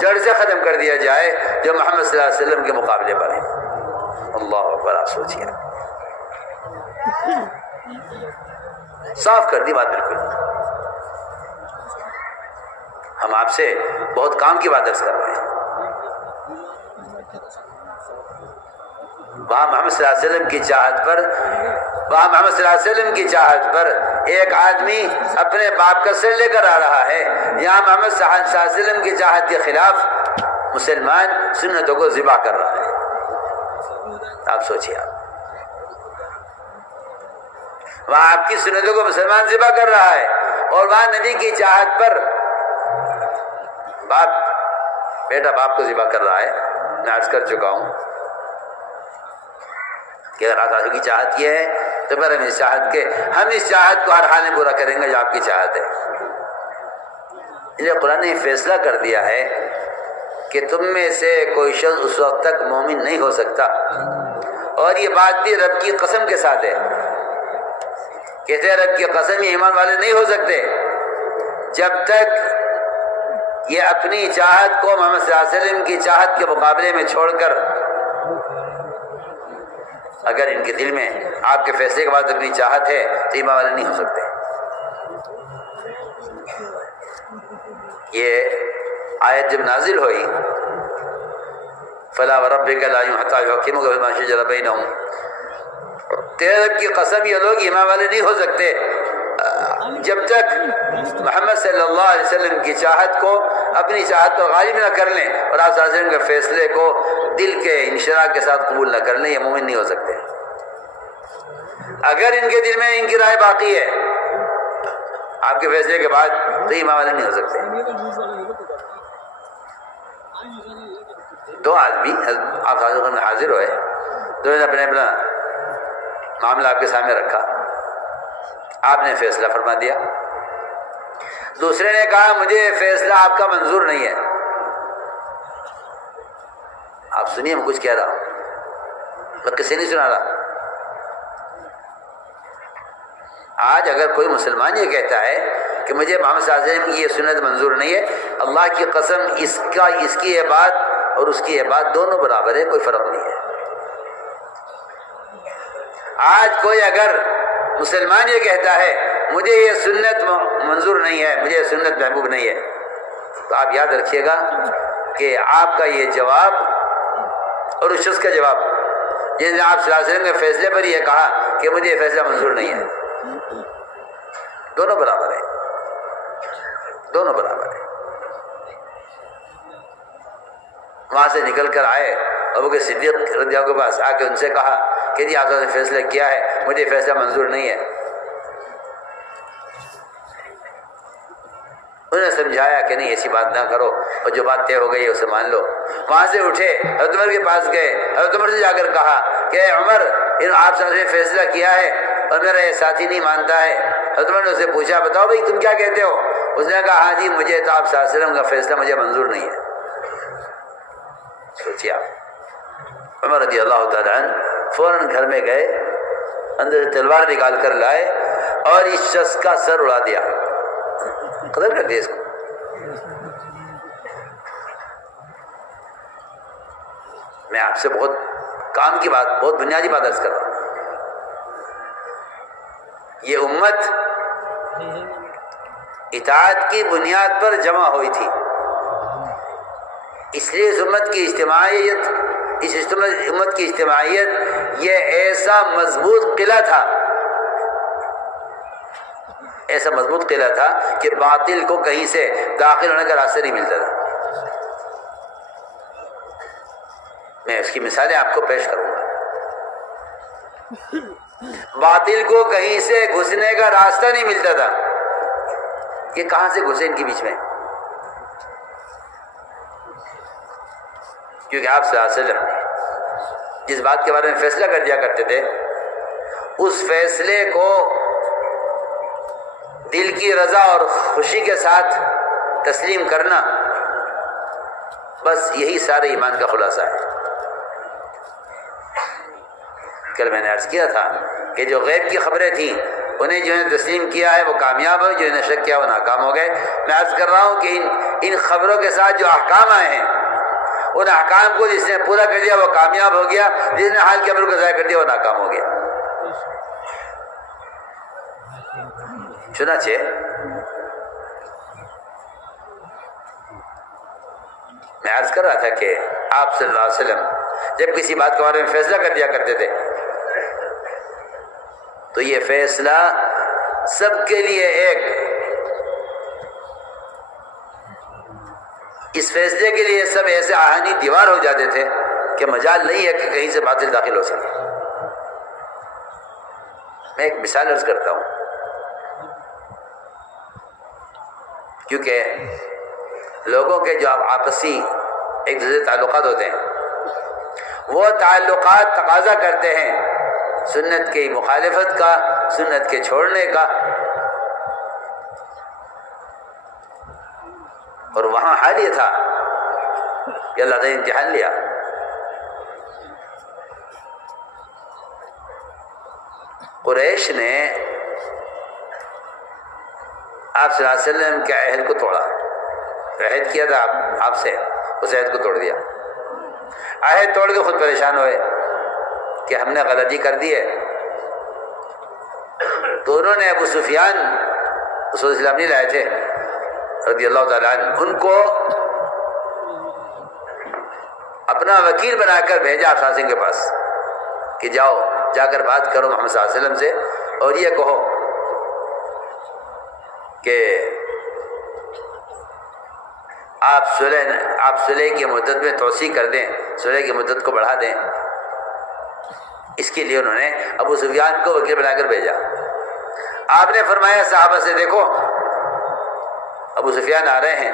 جڑ سے ختم کر دیا جائے جو محمد صلی اللہ علیہ وسلم کے مقابلے پر ہے۔ اللہ اکبر، آپ سوچیے، صاف کر دی بات بالکل۔ ہم آپ سے بہت کام کی بات عرض کر رہے ہیں۔ وہاں محمد صلی اللہ علیہ وسلم کی چاہت پر ایک آدمی اپنے باپ کا سر لے کر آ رہا ہے، یہاں محمد صلی اللہ علیہ وسلم کی چاہت کے خلاف مسلمان سنتوں کو ذبح کر رہا ہے۔ آپ سوچیے، وہاں آپ کی سنتوں کو مسلمان ذبح کر رہا ہے اور وہاں نبی کی چاہت پر بیٹا باپ کو ذبح کر رہا ہے۔ میں عرض کر چکا ہوں کہ اگر آزادی کی چاہت یہ ہے تو پھر ہم اس چاہت کو ہر حال میں پورا کریں گے جو آپ کی چاہت ہے۔ اس لیے قرآن نے فیصلہ کر دیا ہے کہ تم میں سے کوئی شخص اس وقت تک مومن نہیں ہو سکتا، اور یہ بات بھی رب کی قسم کے ساتھ ہے، کہتے ہیں رب کی قسم یہ ایمان والے نہیں ہو سکتے جب تک یہ اپنی چاہت کو محمد صلی اللہ علیہ وسلم کی چاہت کے مقابلے میں چھوڑ کر، اگر ان کے دل میں آپ کے فیصلے کے بعد اپنی چاہت ہے تو ایمان والے نہیں ہو سکتے۔ یہ آیت جب نازل ہوئی فلا وربک لا حتی یحکموک فیما شجر بینہم، تیرے رب کی قسم یہ لوگ ایمان والے نہیں ہو سکتے جب تک محمد صلی اللہ علیہ وسلم کی چاہت کو اپنی چاہت پر غالب نہ کر لیں اور آپ صلی اللہ علیہ وسلم کے فیصلے کو دل کے انشراح کے ساتھ قبول نہ کر لیں، یہ مومن نہیں ہو سکتے۔ اگر ان کے دل میں ان کی رائے باقی ہے آپ کے فیصلے کے بعد تو ایمان والے نہیں ہو سکتے۔ دو آدمی آپ میں حاضر ہوئے، دونوں نے اپنے اپنا معاملہ آپ کے سامنے رکھا، آپ نے فیصلہ فرما دیا، دوسرے نے کہا مجھے فیصلہ آپ کا منظور نہیں ہے۔ آپ سنیے، میں کچھ کہہ رہا ہوں، میں کسی نہیں سنا رہا۔ آج اگر کوئی مسلمان یہ کہتا ہے کہ مجھے محمد صلی اللہ علیہ وسلم کی یہ سنت منظور نہیں ہے، اللہ کی قسم اس کی یہ بات اور اس کی یہ بات دونوں برابر ہے، کوئی فرق نہیں ہے۔ آج کوئی اگر مسلمان یہ کہتا ہے مجھے یہ سنت منظور نہیں ہے، مجھے یہ سنت محبوب نہیں ہے، تو آپ یاد رکھیے گا کہ آپ کا یہ جواب اور اس شخص کا جواب جس نے آپ صلی اللہ علیہ وسلم کے فیصلے پر یہ کہا کہ مجھے یہ فیصلہ منظور نہیں ہے، دونوں برابر ہیں، دونوں برابر ہیں۔ وہاں سے نکل کر آئے ابو بکر صدیق رضی اللہ عنہ کے پاس آ کے ان سے کہا کہ جی آپ نے فیصلہ کیا ہے، مجھے فیصلہ منظور نہیں ہے۔ انہوں نے سمجھایا کہ نہیں ایسی بات نہ کرو اور جو بات طے ہو گئی ہے اسے مان لو۔ وہاں سے اٹھے حضرت عمر کے پاس گئے، حضرت عمر سے جا کر کہا کہ عمر آپ سے فیصلہ کیا ہے اور میرا یہ ساتھی نہیں مانتا ہے۔ حضرت عمر نے اسے پوچھا بتاؤ بھائی تم کیا کہتے ہو؟ اس نے کہا ہاں جی مجھے تو آپ صلی اللہ علیہ وسلم کا فیصلہ مجھے منظور نہیں ہے۔ سوچیے آپ، عمر رضی اللہ تعالیٰ عنہ فوراً گھر میں گئے، اندر سے تلوار نکال کر لائے اور اس شخص کا سر اڑا دیا، قتل کر دیا اس کو۔ میں آپ سے بہت کام کی بات، بہت بنیادی بات عرض کر رہا ہوں۔ یہ امت اطاعت کی بنیاد پر جمع ہوئی تھی، اس لیے اس امت کی اجتماعیت یہ ایسا مضبوط قلعہ تھا ایسا مضبوط قلعہ تھا کہ باطل کو کہیں سے داخل ہونے کا راستہ نہیں ملتا تھا. میں اس کی مثالیں آپ کو پیش کروں گا. باطل کو کہیں سے گھسنے کا راستہ نہیں ملتا تھا. یہ کہاں سے گھسے ان کے بیچ میں؟ کیونکہ آپ صلی اللہ علیہ وسلم جس بات کے بارے میں فیصلہ کر دیا کرتے تھے اس فیصلے کو دل کی رضا اور خوشی کے ساتھ تسلیم کرنا، بس یہی سارے ایمان کا خلاصہ ہے. کل میں نے عرض کیا تھا کہ جو غیب کی خبریں تھیں انہیں جو نے تسلیم کیا ہے وہ کامیاب ہے، جو انہیں شک کیا وہ ناکام ہو گئے. میں عرض کر رہا ہوں کہ ان خبروں کے ساتھ جو احکام آئے ہیں ان احکام کو جس نے پورا کر دیا وہ کامیاب ہو گیا، جس نے حال کے عمل کو ضائع کر دیا وہ ناکام ہو گیا. چنانچہ میں عرض کر رہا تھا کہ آپ صلی اللہ علیہ وسلم جب کسی بات کے بارے میں فیصلہ کر دیا کرتے تھے تو یہ فیصلہ سب کے لیے اس فیصلے کے لیے سب ایسے آہنی دیوار ہو جاتے تھے کہ مجال نہیں ہے کہ کہیں سے باطل داخل ہو سکے. میں ایک مثال عرض کرتا ہوں کیونکہ لوگوں کے جو آپسی ایک دوسرے تعلقات ہوتے ہیں وہ تعلقات تقاضا کرتے ہیں سنت کی مخالفت کا، سنت کے چھوڑنے کا. اور وہاں حال یہ تھا کہ اللہ نے امتحان لیا. قریش نے آپ صلی اللہ علیہ وسلم کے عہد کو توڑا. عہد کیا تھا آپ سے، اس عہد کو توڑ دیا. عہد توڑ کے خود پریشان ہوئے کہ ہم نے غلطی کر دی ہے. تو انہوں نے ابو سفیان رسول اسلام نہیں لائے تھے رضی اللہ تعالیٰ عنہ، ان کو اپنا وکیل بنا کر بھیجا خاصم کے پاس کہ جاؤ جا کر بات کرو محمد صلی اللہ علیہ وسلم سے اور یہ کہو کہ آپ صلح کی مدت میں توسیع کر دیں، صلح کی مدت کو بڑھا دیں. اس کے لیے انہوں نے ابو سفیان کو وکیل بنا کر بھیجا. آپ نے فرمایا صحابہ سے دیکھو ابو سفیان آ رہے ہیں،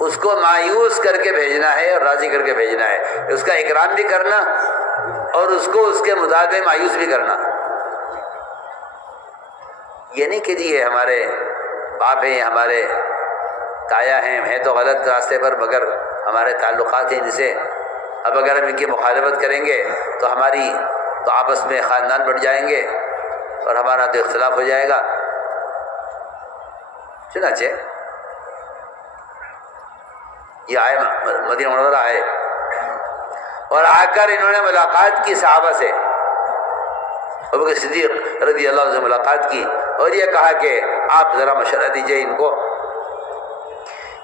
اس کو مایوس کر کے بھیجنا ہے اور راضی کر کے بھیجنا ہے، اس کا اکرام بھی کرنا اور اس کو اس کے مطابق مایوس بھی کرنا. یہ نہیں کہ جی یہ ہمارے باپ ہیں، ہمارے تایا ہیں تو غلط راستے پر، مگر ہمارے تعلقات ہیں ان سے، اب اگر ہم ان کی مخالفت کریں گے تو ہماری تو آپس میں خاندان بڑھ جائیں گے اور ہمارا تو اختلاف ہو جائے گا. چنانچہ یہ آئے مدینہ منورہ آئے اور آ کر انہوں نے ملاقات کی صحابہ سے. ابوبکر صدیق رضی اللہ عنہ سے ملاقات کی اور یہ کہا کہ آپ ذرا مشورہ دیجئے ان کو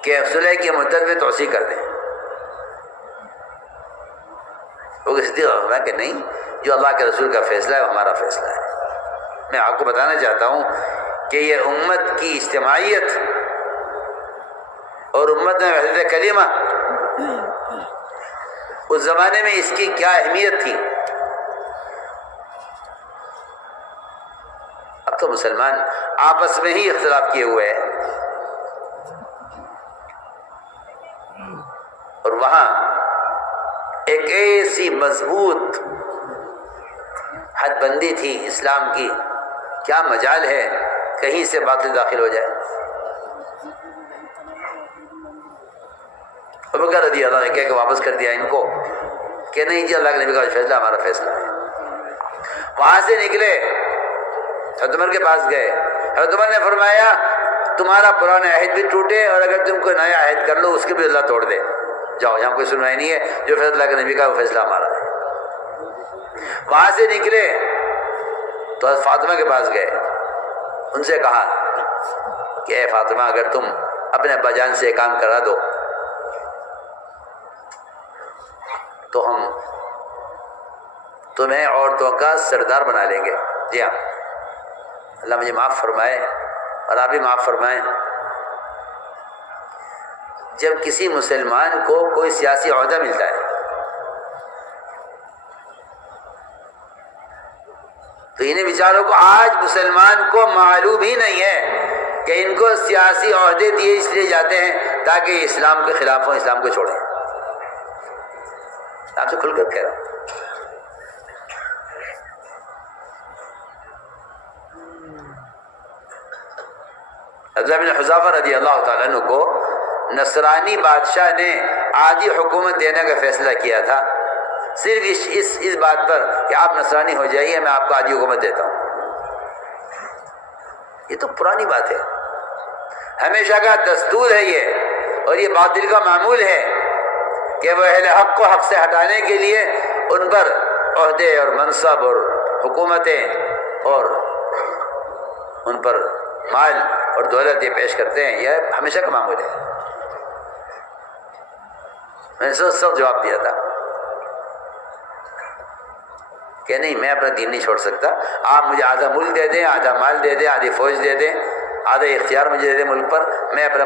کہ صلح کی مدت میں توسیع کر دیں. ابوبکر صدیق فرمایا کہ نہیں، جو اللہ کے رسول کا فیصلہ ہے وہ ہمارا فیصلہ ہے. میں آپ کو بتانا چاہتا ہوں کہ یہ امت کی اجتماعیت اور امت میں وحدت کلمہ اس زمانے میں اس کی کیا اہمیت تھی. اب تو مسلمان آپس میں ہی اختلاف کیے ہوئے ہیں اور وہاں ایک ایسی مضبوط حد بندی تھی اسلام کی، کیا مجال ہے کہیں سے باطل داخل ہو جائے. ابوبکر رضی اللہ عنہ نے کہہ کے واپس کر دیا ان کو کہ نہیں جی، اللہ کے نبی کا فیصلہ ہمارا فیصلہ ہے. وہاں سے نکلے حضرت عمر کے پاس گئے. حضرت عمر نے فرمایا تمہارا پرانا عہد بھی ٹوٹے اور اگر تم کوئی نیا عہد کر لو اس کے بھی اللہ توڑ دے. جاؤ، یہاں کوئی سنوائی نہیں ہے، جو فیصلہ اللہ کے نبی کا وہ فیصلہ ہمارا ہے. وہاں سے نکلے تو حضرت فاطمہ کے پاس گئے. ان سے کہا کہ اے فاطمہ، اگر تم اپنے ابا جان سے کام کرا دو تو ہم تمہیں عورتوں کا سردار بنا لیں گے. جی ہاں، اللہ مجھے معاف فرمائے اور آپ بھی معاف فرمائیں، جب کسی مسلمان کو کوئی سیاسی عہدہ ملتا ہے تو انہیں بیچاروں کو آج مسلمان کو معلوم ہی نہیں ہے کہ ان کو سیاسی عہدے دیے اس لیے جاتے ہیں تاکہ اسلام کے خلاف ہوں، اسلام کو چھوڑیں۔ آپ سے کھل کر کہہ رہا ہوں۔ عبداللہ بن حذافہ رضی اللہ تعالیٰ عنہ کو نصرانی بادشاہ نے آدھی حکومت دینے کا فیصلہ کیا تھا، صرف اس بات پر کہ آپ نصرانی ہو جائیے، میں آپ کو آدھی حکومت دیتا ہوں۔ یہ تو پرانی بات ہے، ہمیشہ کا دستور ہے یہ، اور یہ باطل کا معمول ہے کہ وہ اہل حق کو حق سے ہٹانے کے لیے ان پر عہدے اور منصب اور حکومتیں اور ان پر مال اور دولت یہ پیش کرتے ہیں، یہ ہمیشہ کا معمول ہے۔ میں نے سب جواب دیا تھا کہ نہیں، میں اپنا دین نہیں چھوڑ سکتا، آپ مجھے آدھا ملک دے دیں، آدھا مال دے دیں، آدھی فوج دے دیں، آدھا اختیار مجھے دے دیں ملک پر، میں اپنا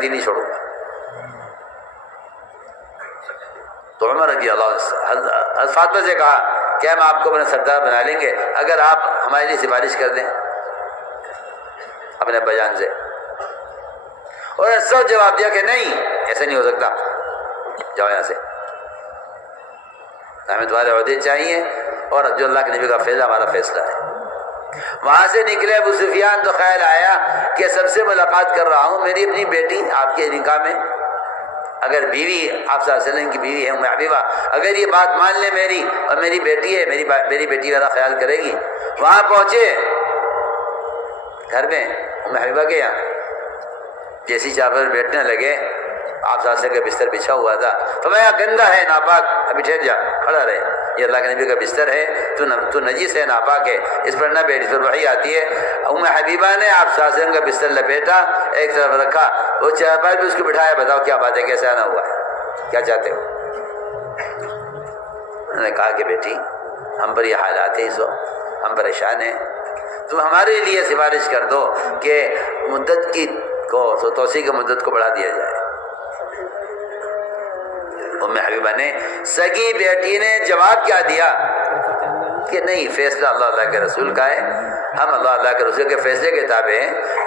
دین نہیں چھوڑوں گا۔ تو عمر رضی اللہ عنہ فاطمہ سے کہا کہ ہم آپ کو اپنا سردار بنا لیں گے اگر آپ ہمارے لیے سفارش کر دیں اپنے ابا جان سے، اور سب جواب دیا کہ نہیں، ایسا نہیں ہو سکتا، جاؤ یہاں سے، ہمیں تمہارے عہدے چاہیے اور جو اللہ کے نبی کا فیصلہ ہمارا فیصلہ ہے۔ وہاں سے نکلے ابو سفیان تو خیال آیا کہ سب سے ملاقات کر رہا ہوں، میری اپنی بیٹی آپ کے نکاح میں، اگر بیوی آپ صلی اللہ علیہ وسلم کی بیوی ہے ام حبیبہ، اگر یہ بات مان لے میری اور میری بیٹی ہے، میری بیٹی میرا خیال کرے گی۔ وہاں پہنچے گھر میں ام حبیبہ کے یہاں، جیسی چادر پر بیٹھنے لگے، آپ صلی اللہ علیہ وسلم کا بستر بچھا ہوا تھا، فرمایا گندا ہے، ناپاک، ابھی ٹھہر جا، کھڑا رہے، یہ اللہ کے نبی کا بستر ہے، تو نجس ہے، ناپاک ہے، اس پر نہ بیٹھ، اس پر وحی آتی ہے۔ ام حبیبہ نے آپ صلی اللہ علیہ وسلم کا بستر لپیٹا، ایک طرف رکھا، وہ چارپائی بھی اس کو بٹھایا، بتاؤ کیا بات ہے، کیسے آنا ہوا ہے، کیا چاہتے ہو؟ انہوں نے کہا کہ بیٹی ہم پر یہ حالات ہیں، اس وقت ہم پریشان ہیں، تم ہمارے لیے سفارش کر دو کہ مدت کی کو توسیع کی مدت کو بڑھا دیا جائے۔ ام حبیبہ نے سگی بیٹی نے جواب کیا دیا کہ نہیں، فیصلہ اللہ کے رسول کا ہے، ہم اللہ کے رسول کے فیصلے کے تابع ہیں،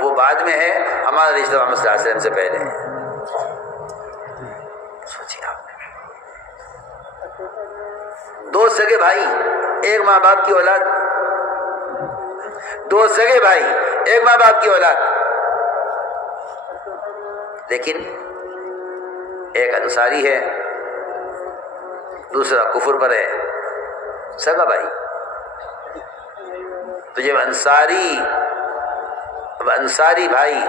وہ بعد میں ہے، ہمارا رشتہ محمد صلی اللہ علیہ وسلم سے پہلے ہے۔ سوچیے آپ، دو سگے بھائی، ایک ماں باپ کی اولاد، دو سگے بھائی، ایک ماں باپ کی اولاد، لیکن ایک انصاری ہے، دوسرا کفر پر ہے، سگا بھائی۔ تو جب انصاری بھائی،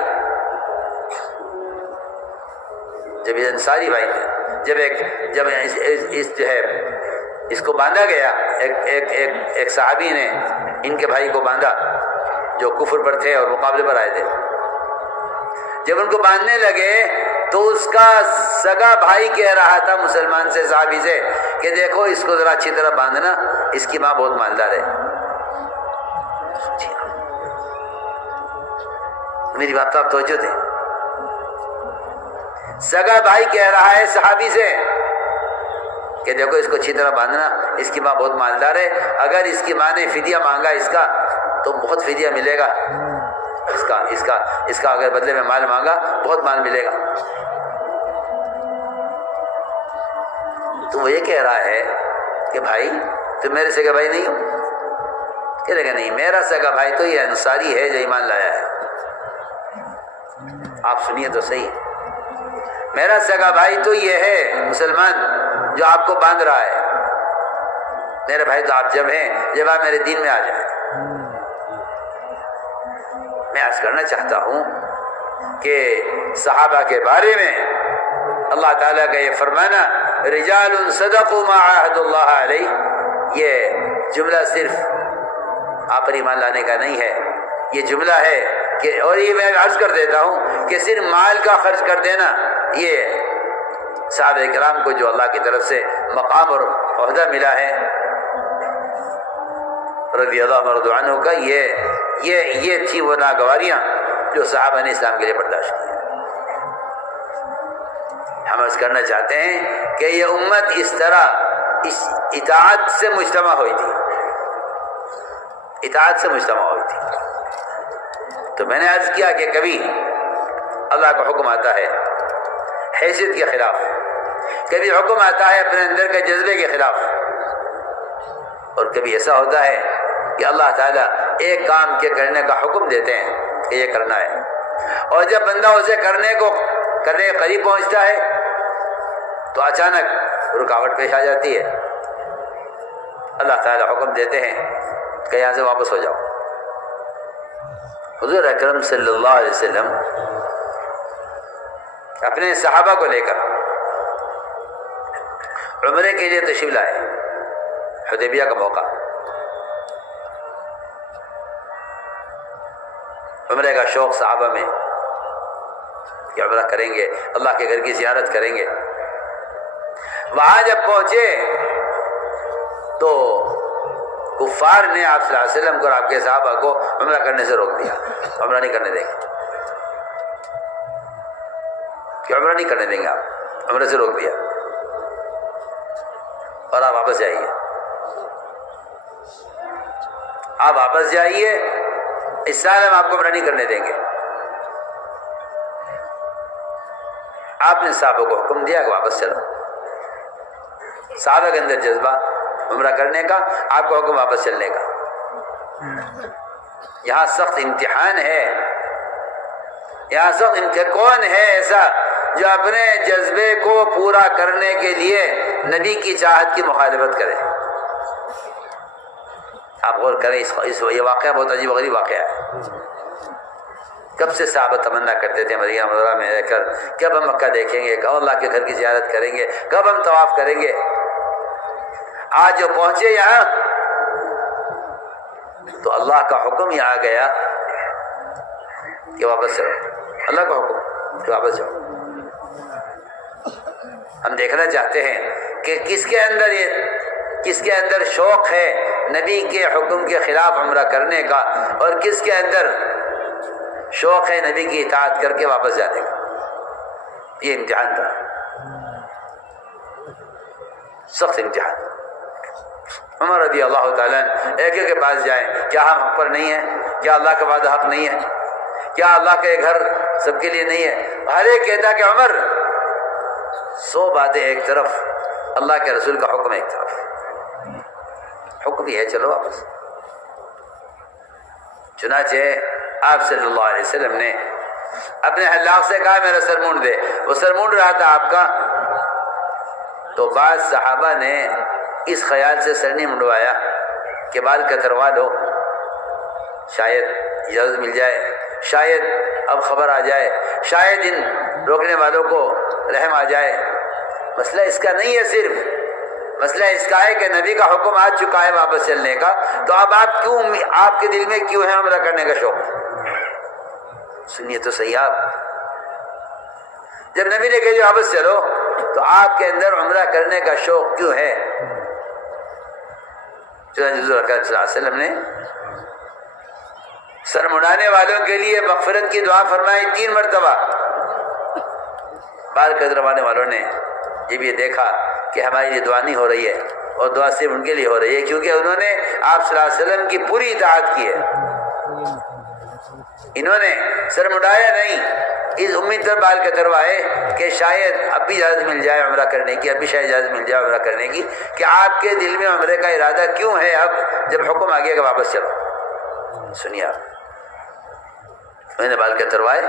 جب یہ انصاری بھائی جب جو ہے اس کو باندھا گیا، ایک صحابی نے ان کے بھائی کو باندھا جو کفر پر تھے اور مقابلے پر آئے تھے، جب ان کو باندھنے لگے تو اس کا سگا بھائی کہہ رہا تھا مسلمان سے، صحابی سے، کہ دیکھو اس کو ذرا اچھی طرح باندھنا، اس کی ماں بہت مالدار ہے۔ میری بات تو آپ توجہ دیں، سگا بھائی کہہ رہا ہے صحابی سے کہ دیکھو اس کو اچھی طرح باندھنا، اس کی ماں بہت مالدار ہے، اگر اس کی ماں نے فدیہ مانگا اس کا تو بہت فدیہ ملے گا، اس کا اگر بدلے میں مال مانگا بہت مال ملے گا۔ تو وہ یہ کہہ رہا ہے کہ بھائی تم میرے سگا بھائی نہیں ہو؟ کہہ لگا نہیں، میرا سگا بھائی تو یہ انصاری ہے جو ایمان لایا ہے۔ آپ سنیے تو صحیح، میرا سگا بھائی تو یہ ہے مسلمان جو آپ کو باندھ رہا ہے، میرے بھائی تو آپ جب ہیں جب آپ میرے دین میں آ جائیں۔ میں عرض کرنا چاہتا ہوں کہ صحابہ کے بارے میں اللہ تعالیٰ کا یہ فرمانا رجال صدقوا ما عاهدوا اللہ علیہ، یہ جملہ صرف آپ پر ایمان لانے کا نہیں ہے، یہ جملہ ہے کہ، اور یہ میں عرض کر دیتا ہوں کہ صرف مال کا خرچ کر دینا، یہ صحابہ کرام کو جو اللہ کی طرف سے مقام اور عہدہ ملا ہے رضی اللہ عنہ کا یہ تھی وہ ناگواریاں جو صحابہ نے اسلام کے لیے برداشت کی. ہم عرض کرنا چاہتے ہیں کہ یہ امت اس طرح اس اطاعت سے مجتمع ہوئی تھی، اطاعت سے مجتمع ہوئی تھی. تو میں نے عرض کیا کہ کبھی اللہ کا حکم آتا ہے حیثیت کے خلاف، کبھی حکم آتا ہے اپنے اندر کے جذبے کے خلاف، اور کبھی ایسا ہوتا ہے کہ اللہ تعالیٰ ایک کام کے کرنے کا حکم دیتے ہیں کہ یہ کرنا ہے، اور جب بندہ اسے کرنے کے قریب پہنچتا ہے تو اچانک رکاوٹ پیش آ جاتی ہے. اللہ تعالیٰ حکم دیتے ہیں کہ یہاں سے واپس ہو جاؤ. حضور اکرم صلی اللہ علیہ وسلم اپنے صحابہ کو لے کر عمرے کے لیے تشریف لائے. حدیبیہ کا موقع، عمرے کا شوق صحابہ میں کہ عمرہ کریں گے، اللہ کے گھر کی زیارت کریں گے. وہاں جب پہنچے تو کفار نے آپ صلی اللہ علیہ وسلم کو اور آپ کے صحابہ کو عمرہ کرنے سے روک دیا. عمرہ نہیں کرنے دیں گے، کہ عمرہ نہیں کرنے دیں گے، آپ عمرے سے روک دیا اور آپ واپس جائیے، آپ واپس جائیے، اس سال ہم آپ کو عمرہ نہیں کرنے دیں گے. آپ نے صحابہ کو حکم دیا کہ واپس چلو. صحابہ کے اندر جذبہ عمرہ کرنے کا، آپ کو حکم واپس چلنے کا. یہاں سخت امتحان ہے، یہاں سخت امتحان. کون ہے ایسا جو اپنے جذبے کو پورا کرنے کے لیے نبی کی چاہت کی مخالفت کرے؟ آپ غور کریں، یہ واقعہ بہت عجیب و غریب واقعہ ہے. کب سے صحابہ تمنا کرتے تھے مدینہ منورہ میں رہ کر کب ہم مکہ دیکھیں گے، کب اللہ کے گھر کی زیارت کریں گے، کب ہم طواف کریں گے. آج جو پہنچے یہاں تو اللہ کا حکم ہی آ گیا کہ واپس چلو. اللہ کا حکم کہ واپس جاؤ. ہم دیکھنا چاہتے ہیں کہ کس کے اندر شوق ہے نبی کے حکم کے خلاف عمرہ کرنے کا، اور کس کے اندر شوق ہے نبی کی اطاعت کر کے واپس جانے کا. یہ امتحان تھا، سخت امتحان. عمر رضی اللہ تعالیٰ ایک کے پاس جائیں، کیا ہم حق پر نہیں ہیں؟ کیا اللہ کا وعدہ حق نہیں ہے؟ کیا اللہ کا گھر سب کے لیے نہیں ہے؟ ہر ایک کہتا کہ عمر 100 باتیں ایک طرف، اللہ کے رسول کا حکم ایک طرف. حکم ہی ہے چلو واپس. چنانچہ آپ صلی اللہ علیہ وسلم نے اپنے حلاق سے کہا میرا سر مونڈ دے. وہ سر مونڈ رہا تھا آپ کا، تو بعض صحابہ نے اس خیال سے سر نہیں منڈوایا کہ بال کتروا دو، شاید اجازت مل جائے، شاید اب خبر آ جائے، شاید ان روکنے والوں کو رحم آ جائے. مسئلہ اس کا نہیں ہے، صرف مسئلہ اس کا ہے کہ نبی کا حکم آ چکا ہے واپس چلنے کا، تو اب آپ کے دل میں کیوں ہے عمرہ کرنے کا شوق؟ سنیے تو صحیح. آپ جب نبی نے کہا واپس چلو تو آپ کے اندر عمرہ کرنے کا شوق کیوں ہے؟ چنانچہ حضور اکرم صلی اللہ علیہ وسلم نے سر مڑانے والوں کے لیے مغفرت کی دعا فرمائی 3 مرتبہ. بال کتروانے والوں نے جب یہ دیکھا کہ ہماری لیے دعا نہیں ہو رہی ہے اور دعا صرف ان کے لیے ہو رہی ہے کیونکہ انہوں نے آپ صلی اللہ علیہ وسلم کی پوری اطاعت کی ہے، انہوں نے سر مڑایا نہیں، اس امید پر بال کتروائے کہ شاید اب بھی اجازت مل جائے عمرہ کرنے کی، اب بھی شاید اجازت مل جائے عمرہ کرنے کی. کہ آپ کے دل میں عمرے کا ارادہ کیوں ہے اب جب حکم آ گیا کہ واپس چلو؟ سنیے آپ، انہوں نے بال کتروائے،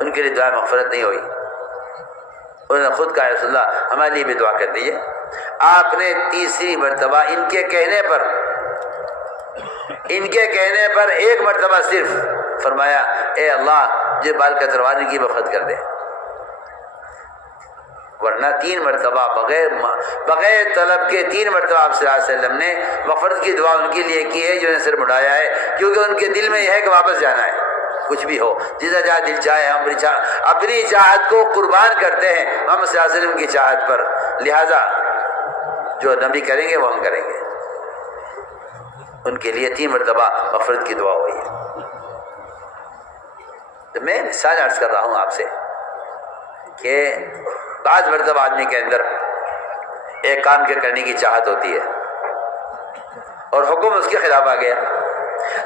ان کے لیے دعا مغفرت نہیں ہوئی. انہوں نے خود کہا رسول اللہ ہمارے لیے بھی دعا کر دیجیے. آپ نے 3 مرتبہ ان کے کہنے پر 1 مرتبہ صرف فرمایا اے اللہ جو بال کتروانے کی مغفرت کر دے. ورنہ 3 مرتبہ بغیر طلب کے 3 مرتبہ آپ صلی اللہ علیہ وسلم نے مغفرت کی دعا ان کے لیے کی ہے جو نے سر مڑایا ہے، کیونکہ ان کے دل میں یہ ہے کہ واپس جانا ہے. کچھ بھی ہو، جیسا جہاں دل چاہے، ہم اپنی چاہت کو قربان کرتے ہیں محمد صلی اللہ علیہ وسلم کی چاہت پر، لہذا جو نبی کریں گے وہ ہم کریں گے. ان کے لیے 3 مرتبہ مغفرت کی دعا ہوئی ہے۔ تو میں مثال عرض کر رہا ہوں آپ سے کہ بعض مرتبہ آدمی کے اندر ایک کام کے کرنے کی چاہت ہوتی ہے اور حکم اس کے خلاف آ گیا۔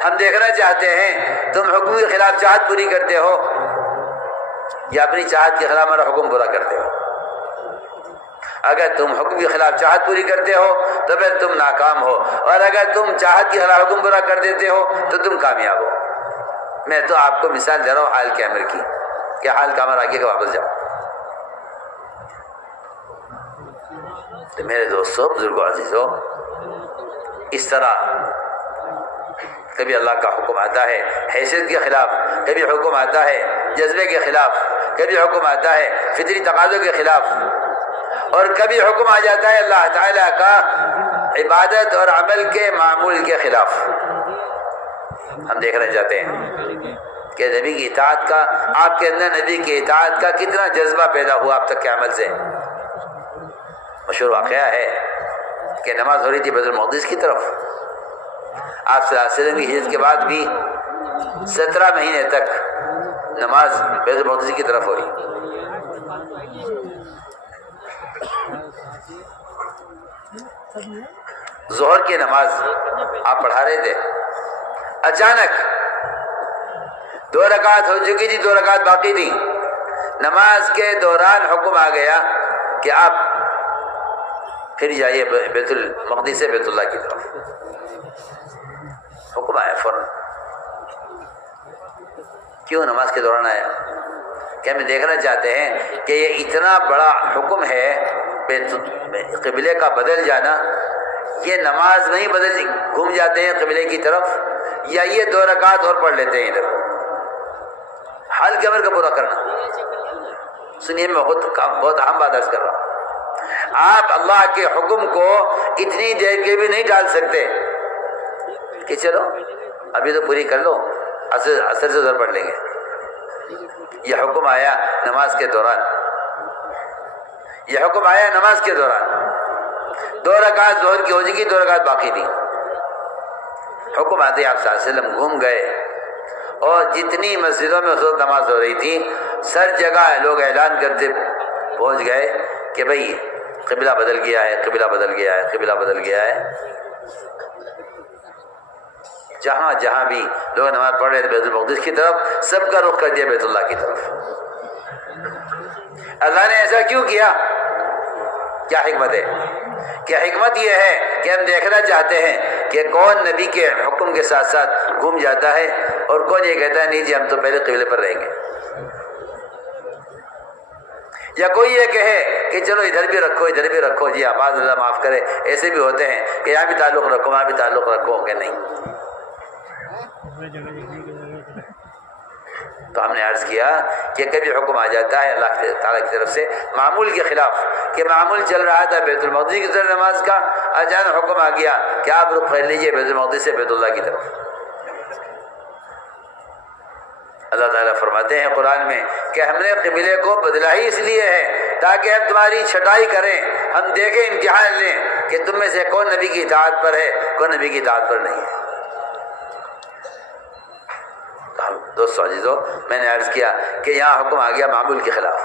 ہم دیکھنا چاہتے ہیں تم حکم کے خلاف چاہت پوری کرتے ہو یا اپنی چاہت کے خلاف ہمارا حکم پورا کرتے ہو۔ اگر تم حکم کے خلاف چاہت پوری کرتے ہو تو پھر تم ناکام ہو، اور اگر تم چاہت کے خلاف حکم پورا کر دیتے ہو تو تم کامیاب ہو۔ میں تو آپ کو مثال دے رہا ہوں حال کے عمر کی کہ حال کا عمر آگے کا واپس جاؤ۔ تو میرے دوستوں، بزرگوں، عزیزوں، اس طرح کبھی اللہ کا حکم آتا ہے حیثیت کے خلاف، کبھی حکم آتا ہے جذبے کے خلاف، کبھی حکم آتا ہے فطری تقاضوں کے خلاف، اور کبھی حکم آ جاتا ہے اللہ تعالیٰ کا عبادت اور عمل کے معمول کے خلاف۔ ہم دیکھنا چاہتے ہیں کہ نبی کی اطاعت کا، آپ کے اندر نبی کی اطاعت کا کتنا جذبہ پیدا ہوا اب تک کے عمل سے۔ مشہور واقعہ ہے کہ نماز ہو رہی تھی بیت المقدس کی طرف، آپ صلی اللہ علیہ وسلم کی ہجرت کے بعد بھی 17 مہینے تک نماز بیت المقدس کی طرف ہو رہی۔ ظہر کی نماز آپ پڑھا رہے تھے، اچانک 2 رکعت ہو چکی تھی، 2 رکعت باقی تھی۔ نماز کے دوران حکم آ گیا کہ آپ پھر جائیے بیت المقدس سے بیت اللہ کی طرف۔ حکم آیا فوراً۔ کیوں نماز کے دوران آیا؟ کہ ہم دیکھنا چاہتے ہیں کہ یہ اتنا بڑا حکم ہے قبلے کا بدل جانا، یہ نماز نہیں بدل گھوم جاتے ہیں قبلے کی طرف، یا یہ 2 رکعت اور پڑھ لیتے ہیں ادھر؟ حال کے عمر کا پورا کرنا۔ سنیے، میں بہت اہم بات عرض کر رہا ہوں۔ آپ اللہ کے حکم کو اتنی دیر کے بھی نہیں ٹال سکتے کہ چلو ابھی تو پوری کر لو، عصر سے ادھر پڑھ لیں گے۔ یہ حکم آیا نماز کے دوران، یہ حکم آیا نماز کے دوران۔ 2 رکعت ظہر کی ہو چکی، 2 رکعت باقی تھی۔ حکم آتے آپ صلی اللہ علیہ وسلم گھوم گئے، اور جتنی مسجدوں میں اس وقت نماز ہو رہی تھی سر جگہ لوگ اعلان کرتے پہنچ گئے کہ بھئی قبلہ بدل گیا ہے، قبلہ بدل گیا ہے، قبلہ بدل گیا ہے۔ جہاں جہاں بھی لوگ نماز پڑھ رہے تھے بیت المقدس کی طرف، سب کا رخ کر دیا بیت اللہ کی طرف۔ اللہ نے ایسا کیوں کیا؟ کیا حکمت ہے؟ کہ حکمت یہ ہے کہ ہم دیکھنا چاہتے ہیں کہ کون نبی کے حکم کے ساتھ ساتھ گھوم جاتا ہے اور کون یہ کہتا ہے نہیں جی ہم تو پہلے قبلے پر رہیں گے، یا کوئی یہ کہے کہ چلو ادھر بھی رکھو، ادھر بھی رکھو، جی آباد اللہ معاف کرے۔ ایسے بھی ہوتے ہیں کہ یہاں بھی تعلق رکھو، وہاں بھی تعلق رکھو، کہ نہیں۔ تو ہم نے عرض کیا کہ کبھی حکم آ جاتا ہے اللہ تعالیٰ کی طرف سے معمول کے خلاف، کہ معمول چل رہا تھا بیت المقدس کی طرف نماز کا، اچانک حکم آ گیا کہ آپ رخ پھیر لیجیے بیت المقدس سے بیت اللہ کی طرف۔ اللہ تعالیٰ فرماتے ہیں قرآن میں کہ ہم نے قبلے کو بدلا ہی اس لیے ہے تاکہ ہم تمہاری چھٹائی کریں، ہم دیکھیں، امتحان لیں کہ تم میں سے کون نبی کی اطاعت پر ہے، کون نبی کی اطاعت پر نہیں ہے۔ دوستو عزیزو، میں نے عرض کیا کہ یہاں حکم آ گیا معمول کے خلاف۔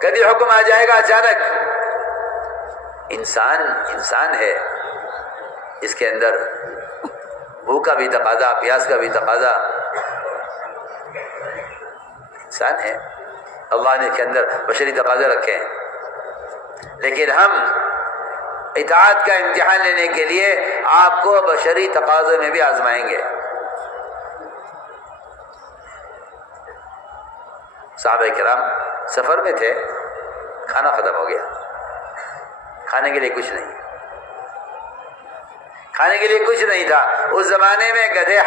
کبھی حکم آ جائے گا اچانک، انسان ہے، اس کے اندر بھوک کا بھی تقاضا، پیاس کا بھی تقاضا، انسان ہے، اللہ نے اس کے اندر بشری تقاضے رکھے ہیں، لیکن ہم اطاعت کا امتحان لینے کے لیے آپ کو بشری تقاضے میں بھی آزمائیں گے۔ صحابہ کرام سفر میں تھے، کھانا ختم ہو گیا، کھانے کے لیے کچھ نہیں، کھانے کے لیے کچھ نہیں تھا۔ اس زمانے میں گدھے